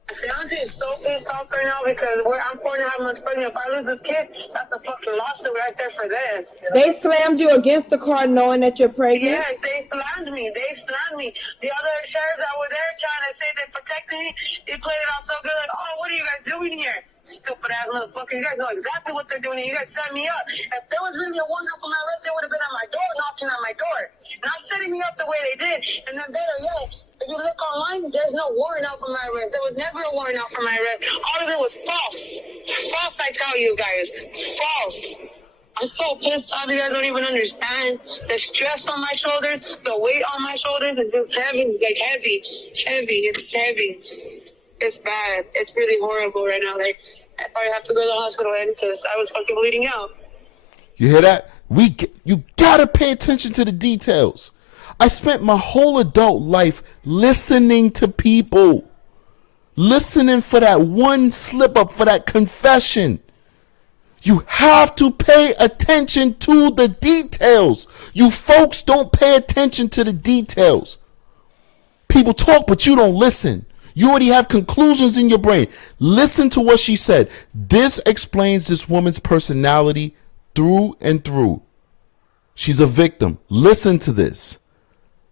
My fiance is so pissed off right now because I'm 4.5 months pregnant. If I lose this kid, that's a fucking lawsuit right there for them. They slammed you against the car knowing that you're pregnant? Yes, they slammed me. The other sheriffs that were there trying to say they protected me, they played it off so good. Like, oh, what are you guys doing here? Stupid ass motherfucker. You guys know exactly what they're doing. You guys set me up. If there was really a warrant out for my arrest, they would have been at my door, knocking on my door. Not setting me up the way they did. And then better yet, if you look online, there's no warrant out for my arrest. There was never a warrant out for my arrest. All of it was false. False, I tell you guys. False. I'm so pissed off. You guys don't even understand. The stress on my shoulders, the weight on my shoulders is just heavy. It's like heavy. It's heavy. It's bad. It's really horrible right now. Like, I probably have to go to the hospital because I was fucking bleeding out. You hear that? You gotta pay attention to the details. I spent my whole adult life listening to people. Listening for that one slip up, for that confession. You have to pay attention to the details. You folks don't pay attention to the details. People talk, but you don't listen. You already have conclusions in your brain. Listen to what she said. This explains this woman's personality through and through. She's a victim. Listen to this.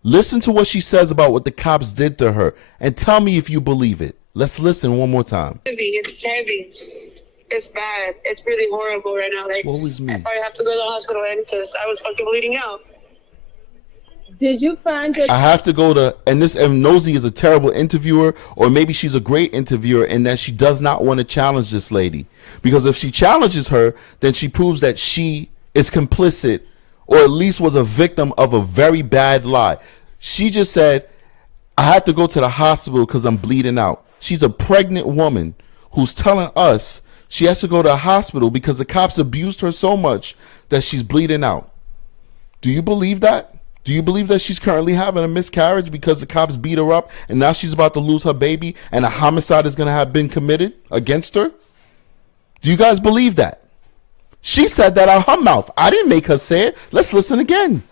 Listen to what she says about what the cops did to her and tell me if you believe it. Let's listen one more time. It's heavy. It's bad. It's really horrible right now. Like, What was me? I probably have to go to the hospital because I was fucking bleeding out. Did you find your... I have to go to, and Nosy is a terrible interviewer, or maybe she's a great interviewer in that she does not want to challenge this lady. Because if she challenges her, then she proves that she is complicit, or at least was a victim of a very bad lie. She just said, I had to go to the hospital because I'm bleeding out. She's a pregnant woman who's telling us she has to go to the hospital because the cops abused her so much that she's bleeding out. Do you believe that? Do you believe that she's currently having a miscarriage because the cops beat her up and now she's about to lose her baby and a homicide is going to have been committed against her? Do you guys believe that? She said that out her mouth. I didn't make her say it. Let's listen again.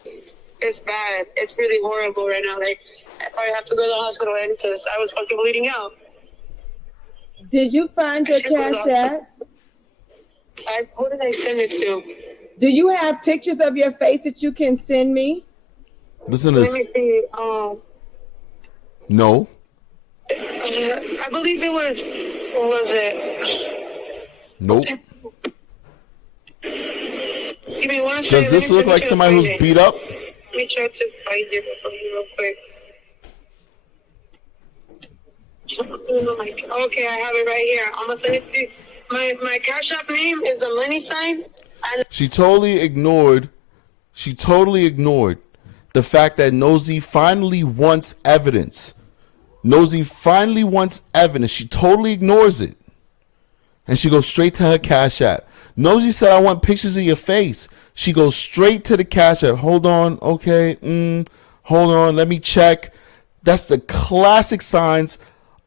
It's bad. It's really horrible right now. Like, I probably have to go to the hospital because I was fucking bleeding out. Did you find your Cash App? Who did I send it to? Do you have pictures of your face that you can send me? Listen to Let me this. see. No. I believe it was. What was it? Nope. Give me one second. Does this look like somebody who's beat up? Let me try to find it real quick. Okay, I have it right here. I'm gonna send it to you. My Cash App name is the money sign. And She totally ignored the fact that Nosy finally wants evidence. Nosy finally wants evidence. She totally ignores it. And she goes straight to her Cash App. Nosy said, I want pictures of your face. She goes straight to the Cash App. Hold on, okay, hold on, let me check. That's the classic signs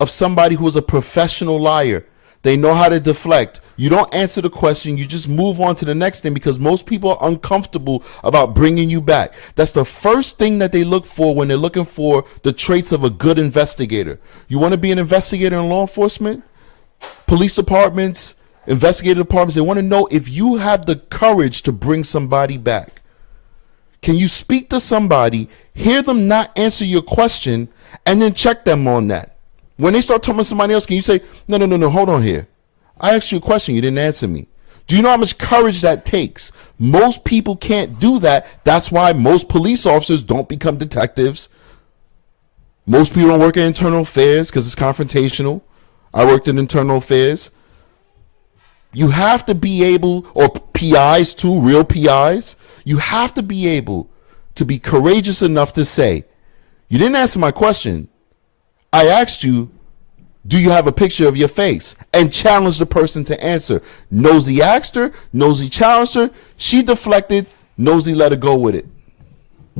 of somebody who is a professional liar. They know how to deflect. You don't answer the question. You just move on to the next thing because most people are uncomfortable about bringing you back. That's the first thing that they look for when they're looking for the traits of a good investigator. You want to be an investigator in law enforcement, police departments, investigative departments. They want to know if you have the courage to bring somebody back. Can you speak to somebody, hear them not answer your question, and then check them on that? When they start talking to somebody else, can you say, no, hold on here. I asked you a question. You didn't answer me. Do you know how much courage that takes? Most people can't do that. That's why most police officers don't become detectives. Most people don't work in internal affairs because it's confrontational. I worked in internal affairs. You have to be able, or PIs too, real PIs. You have to be able to be courageous enough to say, you didn't answer my question. I asked you, do you have a picture of your face? And challenge the person to answer. Nosy asked her, Nosy challenged her, she deflected, Nosy let her go with it.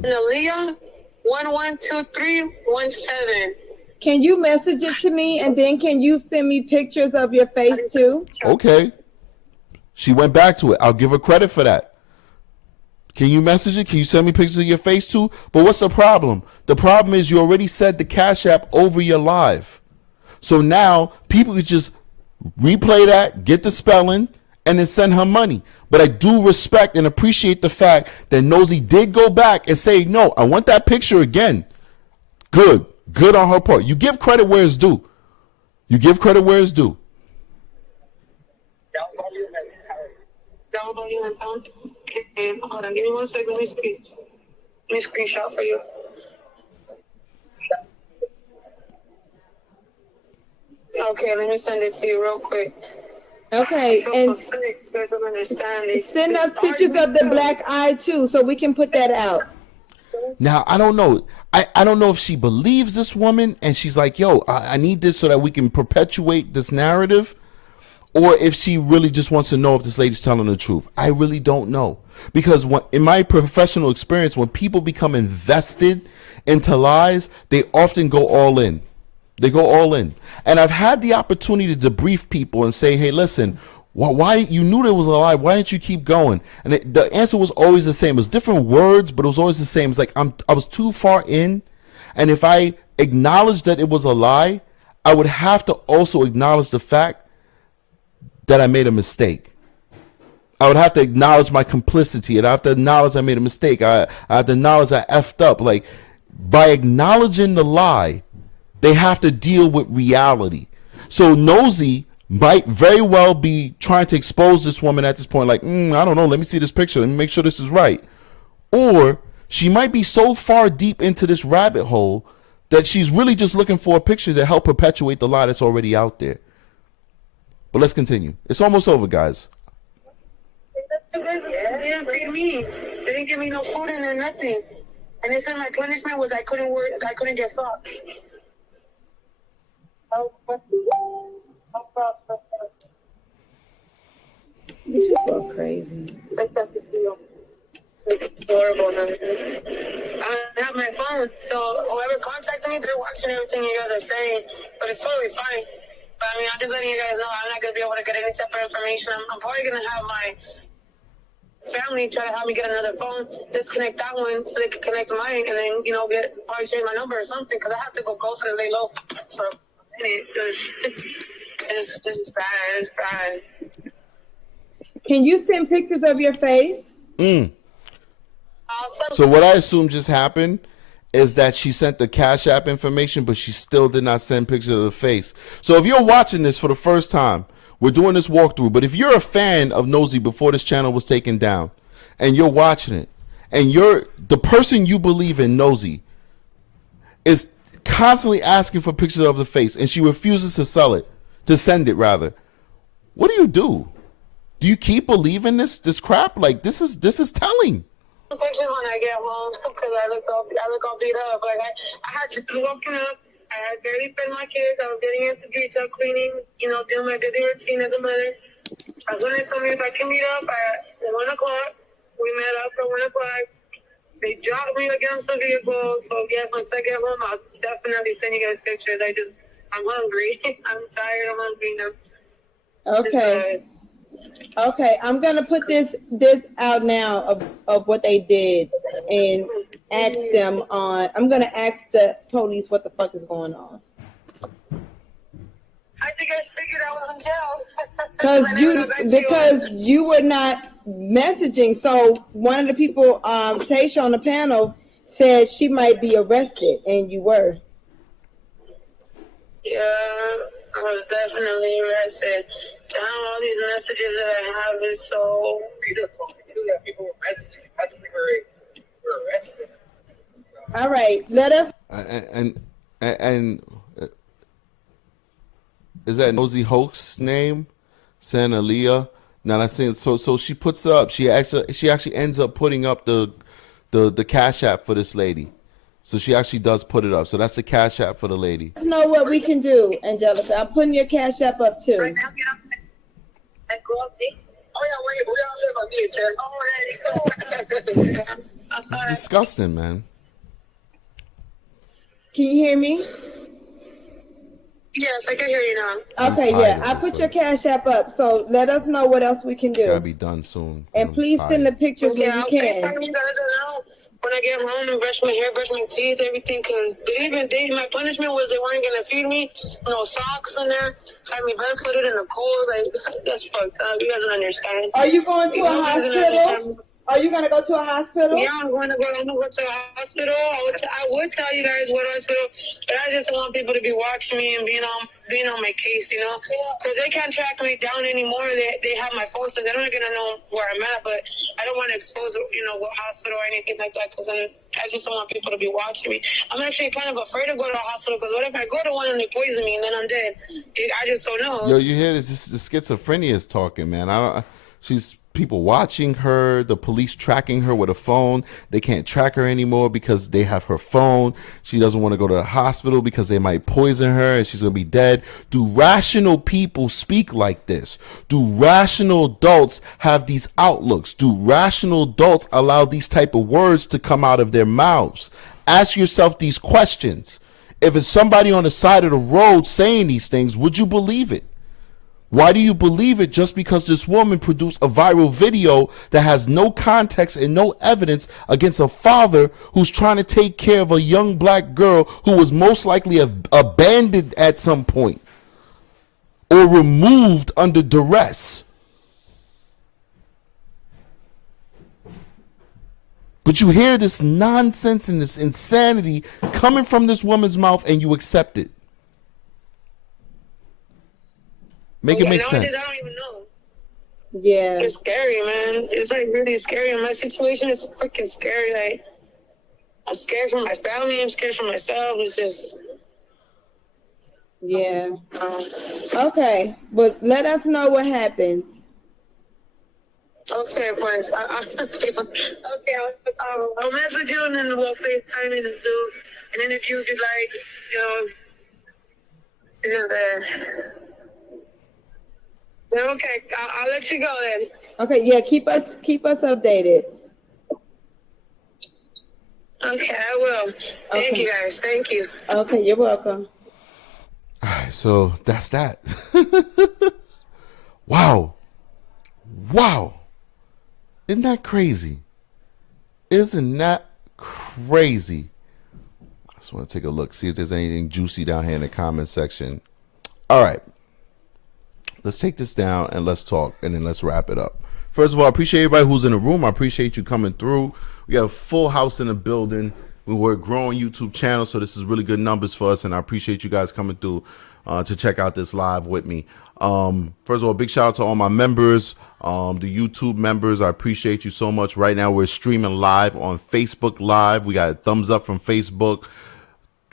Aaliyah 112317. Can you message it to me, and then can you send me pictures of your face too? Okay. She went back to it. I'll give her credit for that. Can you message it? Can you send me pictures of your face too? But what's the problem? The problem is you already said the Cash App over your live. So now people could just replay that, get the spelling, and then send her money. But I do respect and appreciate the fact that Nosy did go back and say, no, I want that picture again. Good. Good on her part. You give credit where it's due. You give credit where it's due. Okay, hold on, give me 1 second. Let me screenshot for you. Okay, let me send it to you real quick. Okay, and send us pictures of the black eye too, so we can put that out. Now, I don't know. I don't know if she believes this woman and she's like, yo, I need this so that we can perpetuate this narrative, or if she really just wants to know if this lady's telling the truth. I really don't know. Because in my professional experience, when people become invested into lies, they often go all in. They go all in. And I've had the opportunity to debrief people and say, hey, listen, why you knew there was a lie? Why didn't you keep going? And the answer was always the same. It was different words, but it was always the same. It's like I was too far in. And if I acknowledged that it was a lie, I would have to also acknowledge the fact that I made a mistake. I would have to acknowledge my complicity. I'd have to acknowledge I made a mistake. I have to acknowledge I effed up. Like, by acknowledging the lie, they have to deal with reality. So Nosy might very well be trying to expose this woman at this point, like, I don't know, let me see this picture, let me make sure this is right. Or she might be so far deep into this rabbit hole that she's really just looking for a picture to help perpetuate the lie that's already out there. But let's continue. It's almost over, guys. They didn't feed me. They didn't give me no food and nothing. And they said my punishment was I couldn't get socks. These people are crazy. It's horrible. I have my phone, so whoever contacted me, they're watching everything you guys are saying, but it's totally fine. But I mean, I'm just letting you guys know I'm not going to be able to get any type of information. I'm probably going to have my family try to help me get another phone, disconnect that one so they can connect to mine, and then, probably change my number or something, because I have to go closer and lay low for a minute. It's bad. It's bad. Can you send pictures of your face? So what I assume just happened is that she sent the Cash App information, but she still did not send pictures of the face. So if you're watching this for the first time, we're doing this walkthrough, but if you're a fan of Nosy before this channel was taken down, and you're watching it, and the person you believe in, Nosy, is constantly asking for pictures of the face, and she refuses to send it rather, what do? Do you keep believing this crap? Like, this is telling. Pictures when I get home, because I look all beat up. Like I had to be woken up. I had barely fed my kids. I was getting into detail cleaning, doing my daily routine as a mother. I was going to tell me if I can meet up at 1 o'clock We met up at 1 o'clock. They dropped me against the vehicle. So yes, once I get home, I'll definitely send you guys pictures. I'm hungry. I'm tired. I'm hungry now. Okay. Okay, I'm gonna put this out now of what they did and ask them on. I'm gonna ask the police what the fuck is going on. I think I figured I was in jail. Because you were not messaging. So one of the people, Tasha on the panel, said she might be arrested, and you were. Yeah, I was definitely arrested. Damn, all these messages that I have is so beautiful. Too, that people were messaging. I think we were arrested. All right, let us. And is that Nosy Hoax's name? Santa Leah. Now that's saying so she puts up. She actually ends up putting up the Cash App for this lady. So she actually does put it up. So that's the Cash App for the lady. Let's know what we can do, Angelica. I'm putting your Cash App up too. Right now, It's disgusting, man. Can you hear me? Yes, I can hear you now. Okay, yeah. I put your Cash App up. So let us know what else we can do. Gotta be done soon. And please send the pictures when you I'll can. FaceTime you guys around when I get home and brush my hair, brush my teeth, everything. Because my punishment was they weren't gonna feed me, no socks in there, had me barefooted in the cold. Like that's fucked up. You guys don't understand. Are you going to a hospital? Are you gonna go to a hospital? Yeah, I'm going to go to a hospital. I would tell you guys what hospital, but I just don't want people to be watching me and being on my case, you know, because they can't track me down anymore. They have my phone, so they're not gonna know where I'm at. But I don't want to expose, you know, what hospital or anything like that, because I just don't want people to be watching me. I'm actually kind of afraid to go to a hospital, because what if I go to one and they poison me and then I'm dead? I just don't know. Yo, you hear this? The schizophrenia is talking, man. She's people watching her, the police tracking her with a phone. They can't track her anymore because they have her phone. She doesn't want to go to the hospital because they might poison her and she's going to be dead. Do rational people speak like this? Do rational adults have these outlooks? Do rational adults allow these type of words to come out of their mouths? Ask yourself these questions. If it's somebody on the side of the road saying these things, would you believe it? Why do you believe it just because this woman produced a viral video that has no context and no evidence against a father who's trying to take care of a young black girl who was most likely abandoned at some point or removed under duress? But you hear this nonsense and this insanity coming from this woman's mouth and you accept it. Make it make sense. I don't even know. Yeah. It's scary, man. It's like really scary. And my situation is freaking scary. Like, I'm scared for my family. I'm scared for myself. It's just. Yeah. Okay. But let us know what happens. Okay, please. Okay, I'll message you and then we'll FaceTime and do an interview if you like. You know, just okay, I'll let you go then. Okay, yeah, keep us updated. Okay, I will. Thank you guys. Thank you. Okay, you're welcome. All right, so that's that. Wow. Isn't that crazy? Isn't that crazy? I just want to take a look, see if there's anything juicy down here in the comment section. All right. Let's take this down and let's talk, and then let's wrap it up. First of all, I appreciate everybody who's in the room. I appreciate you coming through. We have a full house in the building. We're a growing YouTube channel, so this is really good numbers for us, and I appreciate you guys coming through to check out this live with me. First of all, big shout out to all my members, the YouTube members. I appreciate you so much. Right now, we're streaming live on Facebook Live. We got a thumbs up from Facebook.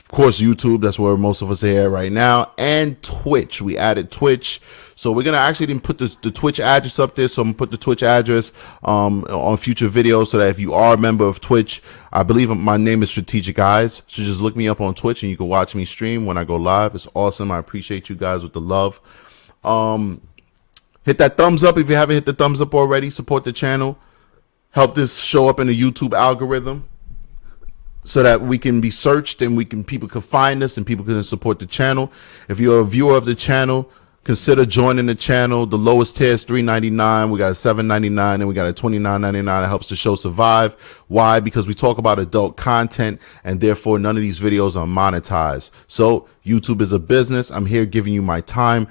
Of course, YouTube, that's where most of us are here right now, and Twitch. We added Twitch. So we're going to actually put the Twitch address up there. So I'm going to put the Twitch address on future videos so that if you are a member of Twitch, I believe my name is Strategiceyes. So just look me up on Twitch and you can watch me stream when I go live. It's awesome. I appreciate you guys with the love. Hit that thumbs up if you haven't hit the thumbs up already. Support the channel. help this show up in the YouTube algorithm so that we can be searched and people can find us and people can support the channel. If you're a viewer of the channel, consider joining the channel. The lowest tier is $3.99. We got a $7.99 and we got a $29.99 that helps the show survive. Why? Because we talk about adult content and therefore none of these videos are monetized. So YouTube is a business. I'm here giving you my time.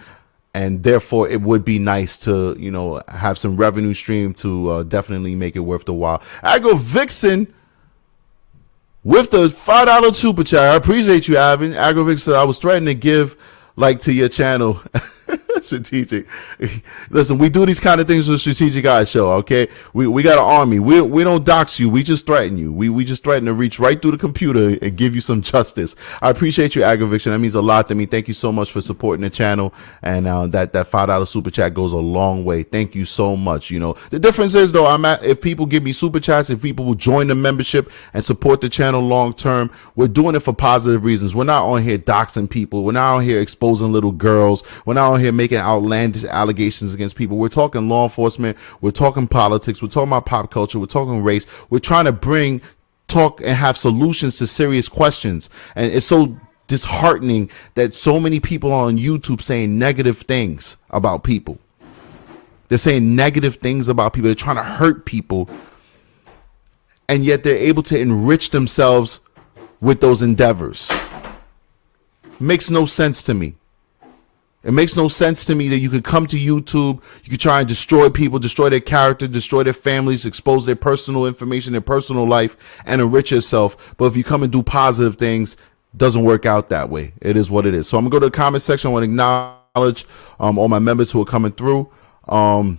And therefore, it would be nice to, you know, have some revenue stream to definitely make it worth the while. Agro Vixen with the $5 super chat. I appreciate you, Ivan. Agro Vixen, I was threatening to give like to your channel. Strategic. Listen, we do these kind of things with Strategiceyes show, okay? We got an army. We don't dox you. We just threaten you. We just threaten to reach right through the computer and give you some justice. I appreciate your aggravation. That means a lot to me. Thank you so much for supporting the channel. And that $5 super chat goes a long way. Thank you so much. You know, the difference is though, if people give me super chats, if people will join the membership and support the channel long term, we're doing it for positive reasons. We're not on here doxing people. We're not on here exposing little girls. We're not on here making outlandish allegations against people. We're talking law enforcement. We're talking politics. We're talking about pop culture. We're talking race. We're trying to talk and have solutions to serious questions. And it's so disheartening that so many people on YouTube saying negative things about people. They're saying negative things about people. They're trying to hurt people. And yet they're able to enrich themselves with those endeavors. Makes no sense to me. It makes no sense to me that you could come to YouTube, you could try and destroy people, destroy their character, destroy their families, expose their personal information, their personal life, and enrich yourself. But if you come and do positive things, it doesn't work out that way. It is what it is. So I'm going to go to the comment section. I want to acknowledge all my members who are coming through. And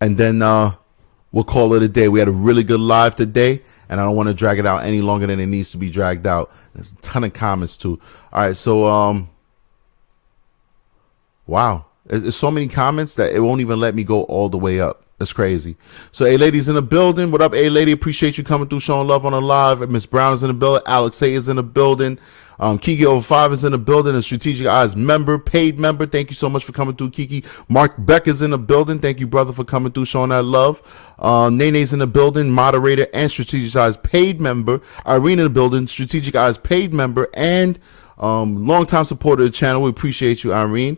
then we'll call it a day. We had a really good live today, and I don't want to drag it out any longer than it needs to be dragged out. There's a ton of comments, too. All right, so... wow, there's so many comments that it won't even let me go all the way up. That's crazy. So A-Lady's in the building. What up, A-Lady? Appreciate you coming through, showing love on the live. Miss Brown is in the building. Alex A is in the building. Kiki05 is in the building. A Strategiceyes member, paid member. Thank you so much for coming through, Kiki. Mark Beck is in the building. Thank you, brother, for coming through, showing that love. Nene's in the building, moderator and Strategiceyes paid member. Irene in the building, Strategiceyes paid member and longtime supporter of the channel. We appreciate you, Irene.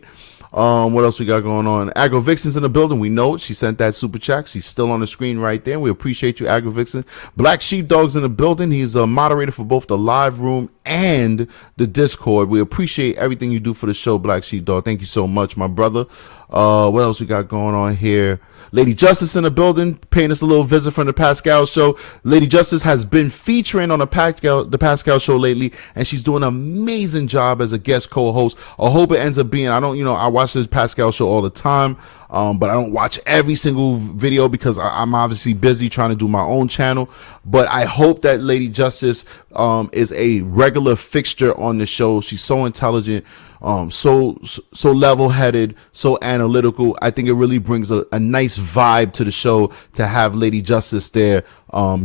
What else we got going on? Agro Vixen's in the building. We know it. She sent that super chat. She's still on the screen right there. We appreciate you, Agro Vixen. Black Sheepdog's in the building. He's a moderator for both the live room and the Discord. We appreciate everything you do for the show, Black Sheepdog. Thank you so much, my brother. What else we got going on here? Lady Justice in the building, paying us a little visit from the Pascal show. Lady Justice has been featuring on the Pascal show lately, and she's doing an amazing job as a guest co-host. I hope it ends up being, I watch this Pascal show all the time, but I don't watch every single video because I'm obviously busy trying to do my own channel. But I hope that Lady Justice is a regular fixture on the show. She's so intelligent. So level-headed, so analytical. I think it really brings a nice vibe to the show to have Lady Justice there,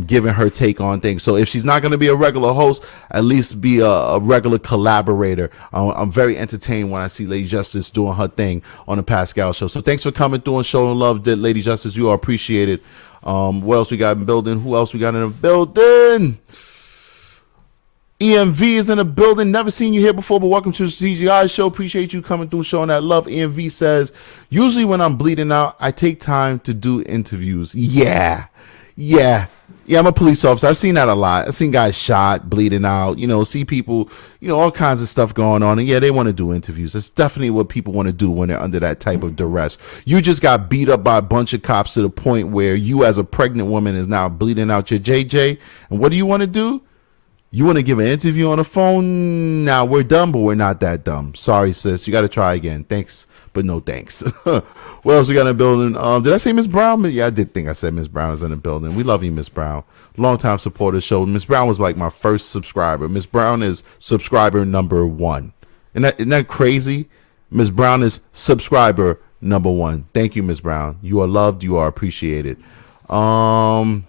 giving her take on things. So if she's not going to be a regular host, at least be a regular collaborator. I'm very entertained when I see Lady Justice doing her thing on the Pascal show. So thanks for coming through and showing love, Lady Justice. You are appreciated. What else we got in the building? Who else we got in the building? EMV is in the building. Never seen you here before, but welcome to the CGI show. Appreciate you coming through, showing that love. EMV says, usually when I'm bleeding out, I take time to do interviews. Yeah, I'm a police officer. I've seen that a lot. I've seen guys shot, bleeding out, see people, all kinds of stuff going on. And yeah, they want to do interviews. That's definitely what people want to do when they're under that type of duress. You just got beat up by a bunch of cops to the point where you as a pregnant woman is now bleeding out your JJ. And what do you want to do? You want to give an interview on the phone? Now we're dumb, but we're not that dumb. Sorry, sis. You got to try again. Thanks, but no thanks. What else we got in the building? Did I say Miss Brown? Yeah, I did think I said Miss Brown is in the building. We love you, Miss Brown. Longtime supporter of the show. Miss Brown was like my first subscriber. Miss Brown is subscriber number 1. Isn't that crazy? Miss Brown is subscriber number 1. Thank you, Miss Brown. You are loved. You are appreciated. So I want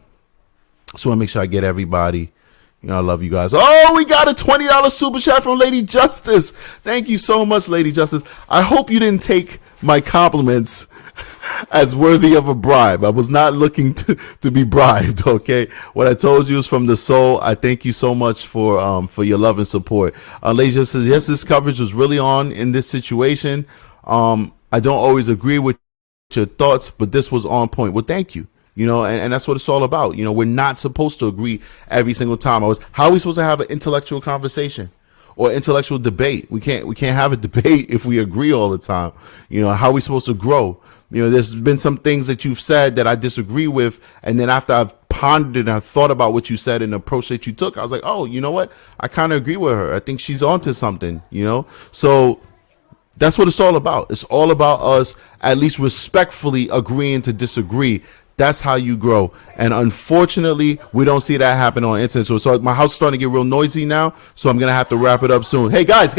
to make sure I get everybody. I love you guys. Oh, we got a $20 super chat from Lady Justice. Thank you so much, Lady Justice. I hope you didn't take my compliments as worthy of a bribe. I was not looking to be bribed. Okay, what I told you is from the soul. I thank you so much for your love and support. Leisha says yes, this coverage was really on in this situation. I don't always agree with your thoughts, but this was on point. Well, thank you. You know, and that's what it's all about. You know, we're not supposed to agree every single time. How are we supposed to have an intellectual conversation or intellectual debate? We can't have a debate if we agree all the time. You know, how are we supposed to grow? You know, there's been some things that you've said that I disagree with, and then after I've pondered and I thought about what you said and the approach that you took, I was like, oh, you know what? I kind of agree with her. I think she's onto something, you know? So that's what it's all about. It's all about us at least respectfully agreeing to disagree. That's how you grow. And unfortunately, we don't see that happen on internet. So my house is starting to get real noisy now, so I'm going to have to wrap it up soon. Hey, guys,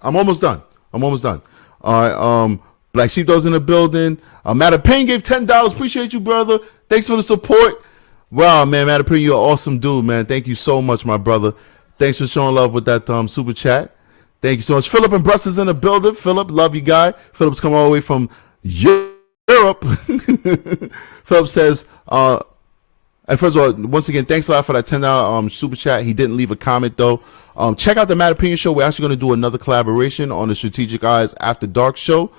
I'm almost done. All right, Black Sheepdog's in the building. Matt Payne gave $10. Appreciate you, brother. Thanks for the support. Wow, man, Matt Payne, you're an awesome dude, man. Thank you so much, my brother. Thanks for showing love with that super chat. Thank you so much. Philip and Bruss is in the building. Philip, love you, guy. Philip's coming all the way from Europe. Philip says, and first of all, once again, thanks a lot for that $10 super chat. He didn't leave a comment, though. Check out the Mad Opinion Show. We're actually going to do another collaboration on the Strategic Eyes After Dark show.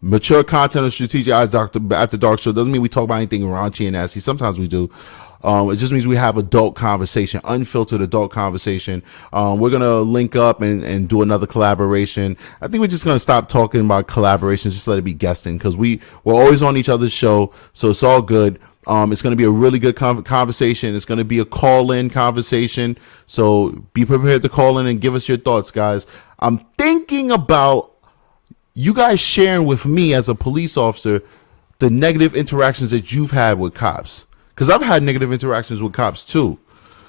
Mature content on Strategic Eyes After Dark show doesn't mean we talk about anything raunchy and nasty. Sometimes we do. It just means we have adult conversation, unfiltered adult conversation. We're going to link up and do another collaboration. I think we're just going to stop talking about collaborations, just let it be guesting, because we're always on each other's show, so it's all good. It's going to be a really good conversation. It's going to be a call-in conversation, so be prepared to call in and give us your thoughts, guys. I'm thinking about you guys sharing with me as a police officer the negative interactions that you've had with cops. Because I've had negative interactions with cops too.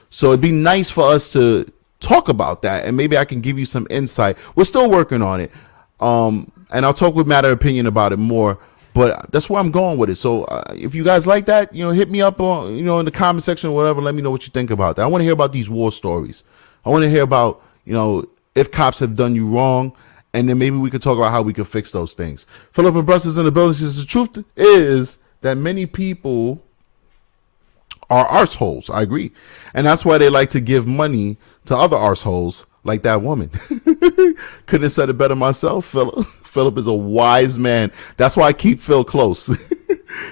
So it'd be nice for us to talk about that, and maybe I can give you some insight. We're still working on it. And I'll talk with Matter Opinion about it more, but that's where I'm going with it. So if you guys like that, hit me up on, in the comment section or whatever. Let me know what you think about that. I want to hear about these war stories. I want to hear about, if cops have done you wrong, and then maybe we could talk about how we could fix those things. Philip and Bruss is in the building. Says the truth is that many people are arseholes. I agree. And that's why they like to give money to other arseholes like that woman. Couldn't have said it better myself, Philip. Philip is a wise man. That's why I keep Phil close.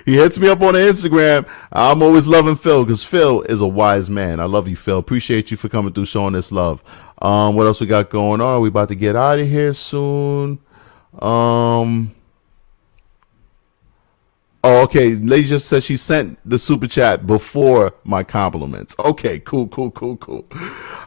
He hits me up on the Instagram. I'm always loving Phil because Phil is a wise man. I love you, Phil. Appreciate you for coming through, showing this love. What else we got going on? We about to get out of here soon. Oh, okay. Lady just said she sent the super chat before my compliments. Okay, cool.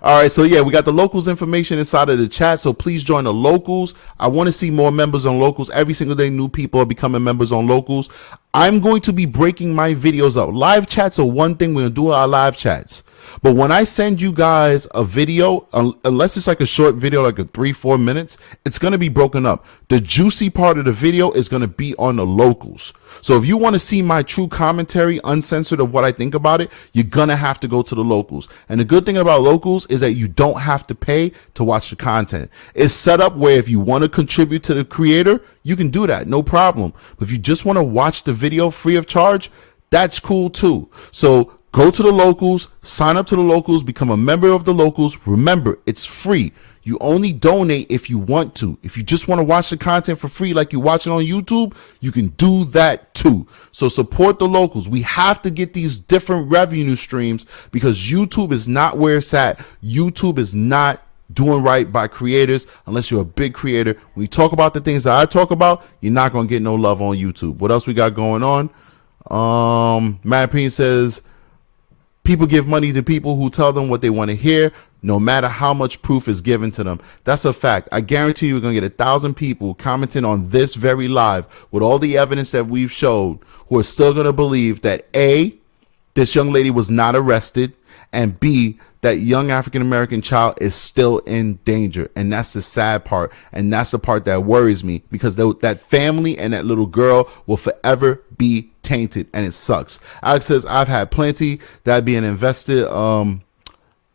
All right, so yeah, we got the locals information inside of the chat, so please join the locals. I want to see more members on locals. Every single day, new people are becoming members on locals. I'm going to be breaking my videos up. Live chats are one thing. We're going to do our live chats. But when I send you guys a video, unless it's like a short video, like a 3-4 minutes, it's going to be broken up. The juicy part of the video is going to be on the locals. So if you want to see my true commentary, uncensored of what I think about it, you're going to have to go to the locals. And the good thing about locals is that you don't have to pay to watch the content. It's set up where if you want to contribute to the creator, you can do that, no problem. But if you just want to watch the video free of charge, that's cool too. So go to the locals, sign up to the locals, become a member of the locals. Remember, it's free. You only donate if you want to. If you just want to watch the content for free like you watch it on YouTube, you can do that too. So support the locals. We have to get these different revenue streams because YouTube is not where it's at. YouTube is not doing right by creators unless you're a big creator. When you talk about the things that I talk about, you're not going to get no love on YouTube. What else we got going on? Matt Payne says, people give money to people who tell them what they want to hear, no matter how much proof is given to them. That's a fact. I guarantee you we're going to get 1,000 people commenting on this very live with all the evidence that we've showed who are still going to believe that A, this young lady was not arrested, and B, that young African-American child is still in danger. And that's the sad part. And that's the part that worries me because that family and that little girl will forever be tainted, and it sucks. Alex says, I've had plenty that being invested.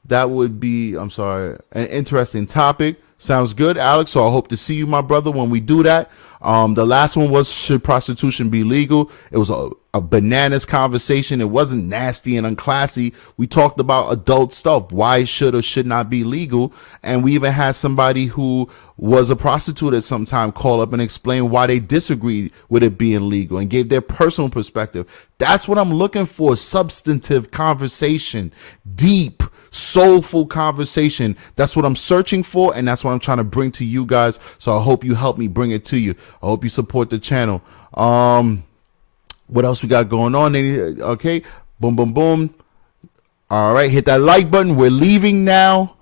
That would be, an interesting topic. Sounds good, Alex. So I hope to see you, my brother, when we do that. The last one was, should prostitution be legal? It was a bananas conversation. It wasn't nasty and unclassy. We talked about adult stuff, why it should or should not be legal. And we even had somebody who was a prostitute at some time call up and explain why they disagreed with it being legal and gave their personal perspective. That's what I'm looking for. Substantive conversation, deep, soulful conversation. That's what I'm searching for, and that's what I'm trying to bring to you guys. So I hope you help me bring it to you. I hope you support the channel. What else we got going on? Okay, boom, boom, boom. All right, hit that like button. We're leaving now.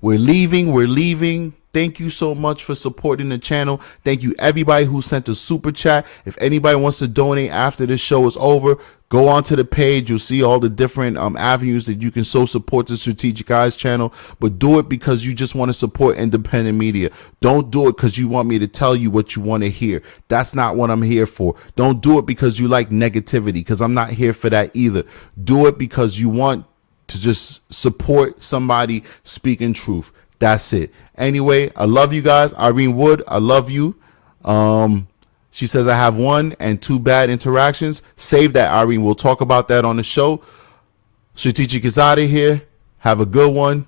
We're leaving. Thank you so much for supporting the channel. Thank you everybody who sent a super chat. If anybody wants to donate after this show is over, go onto the page. You'll see all the different avenues that you can so support the Strategic Eyes channel. But do it because you just want to support independent media. Don't do it because you want me to tell you what you want to hear. That's not what I'm here for. Don't do it because you like negativity, because I'm not here for that either. Do it because you want to just support somebody speaking truth. That's it. Anyway, I love you guys. Irene Wood, I love you. She says I have 1 and 2 bad interactions. Save that, Irene. We'll talk about that on the show. Strategic is out of here. Have a good one.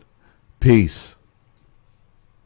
Peace.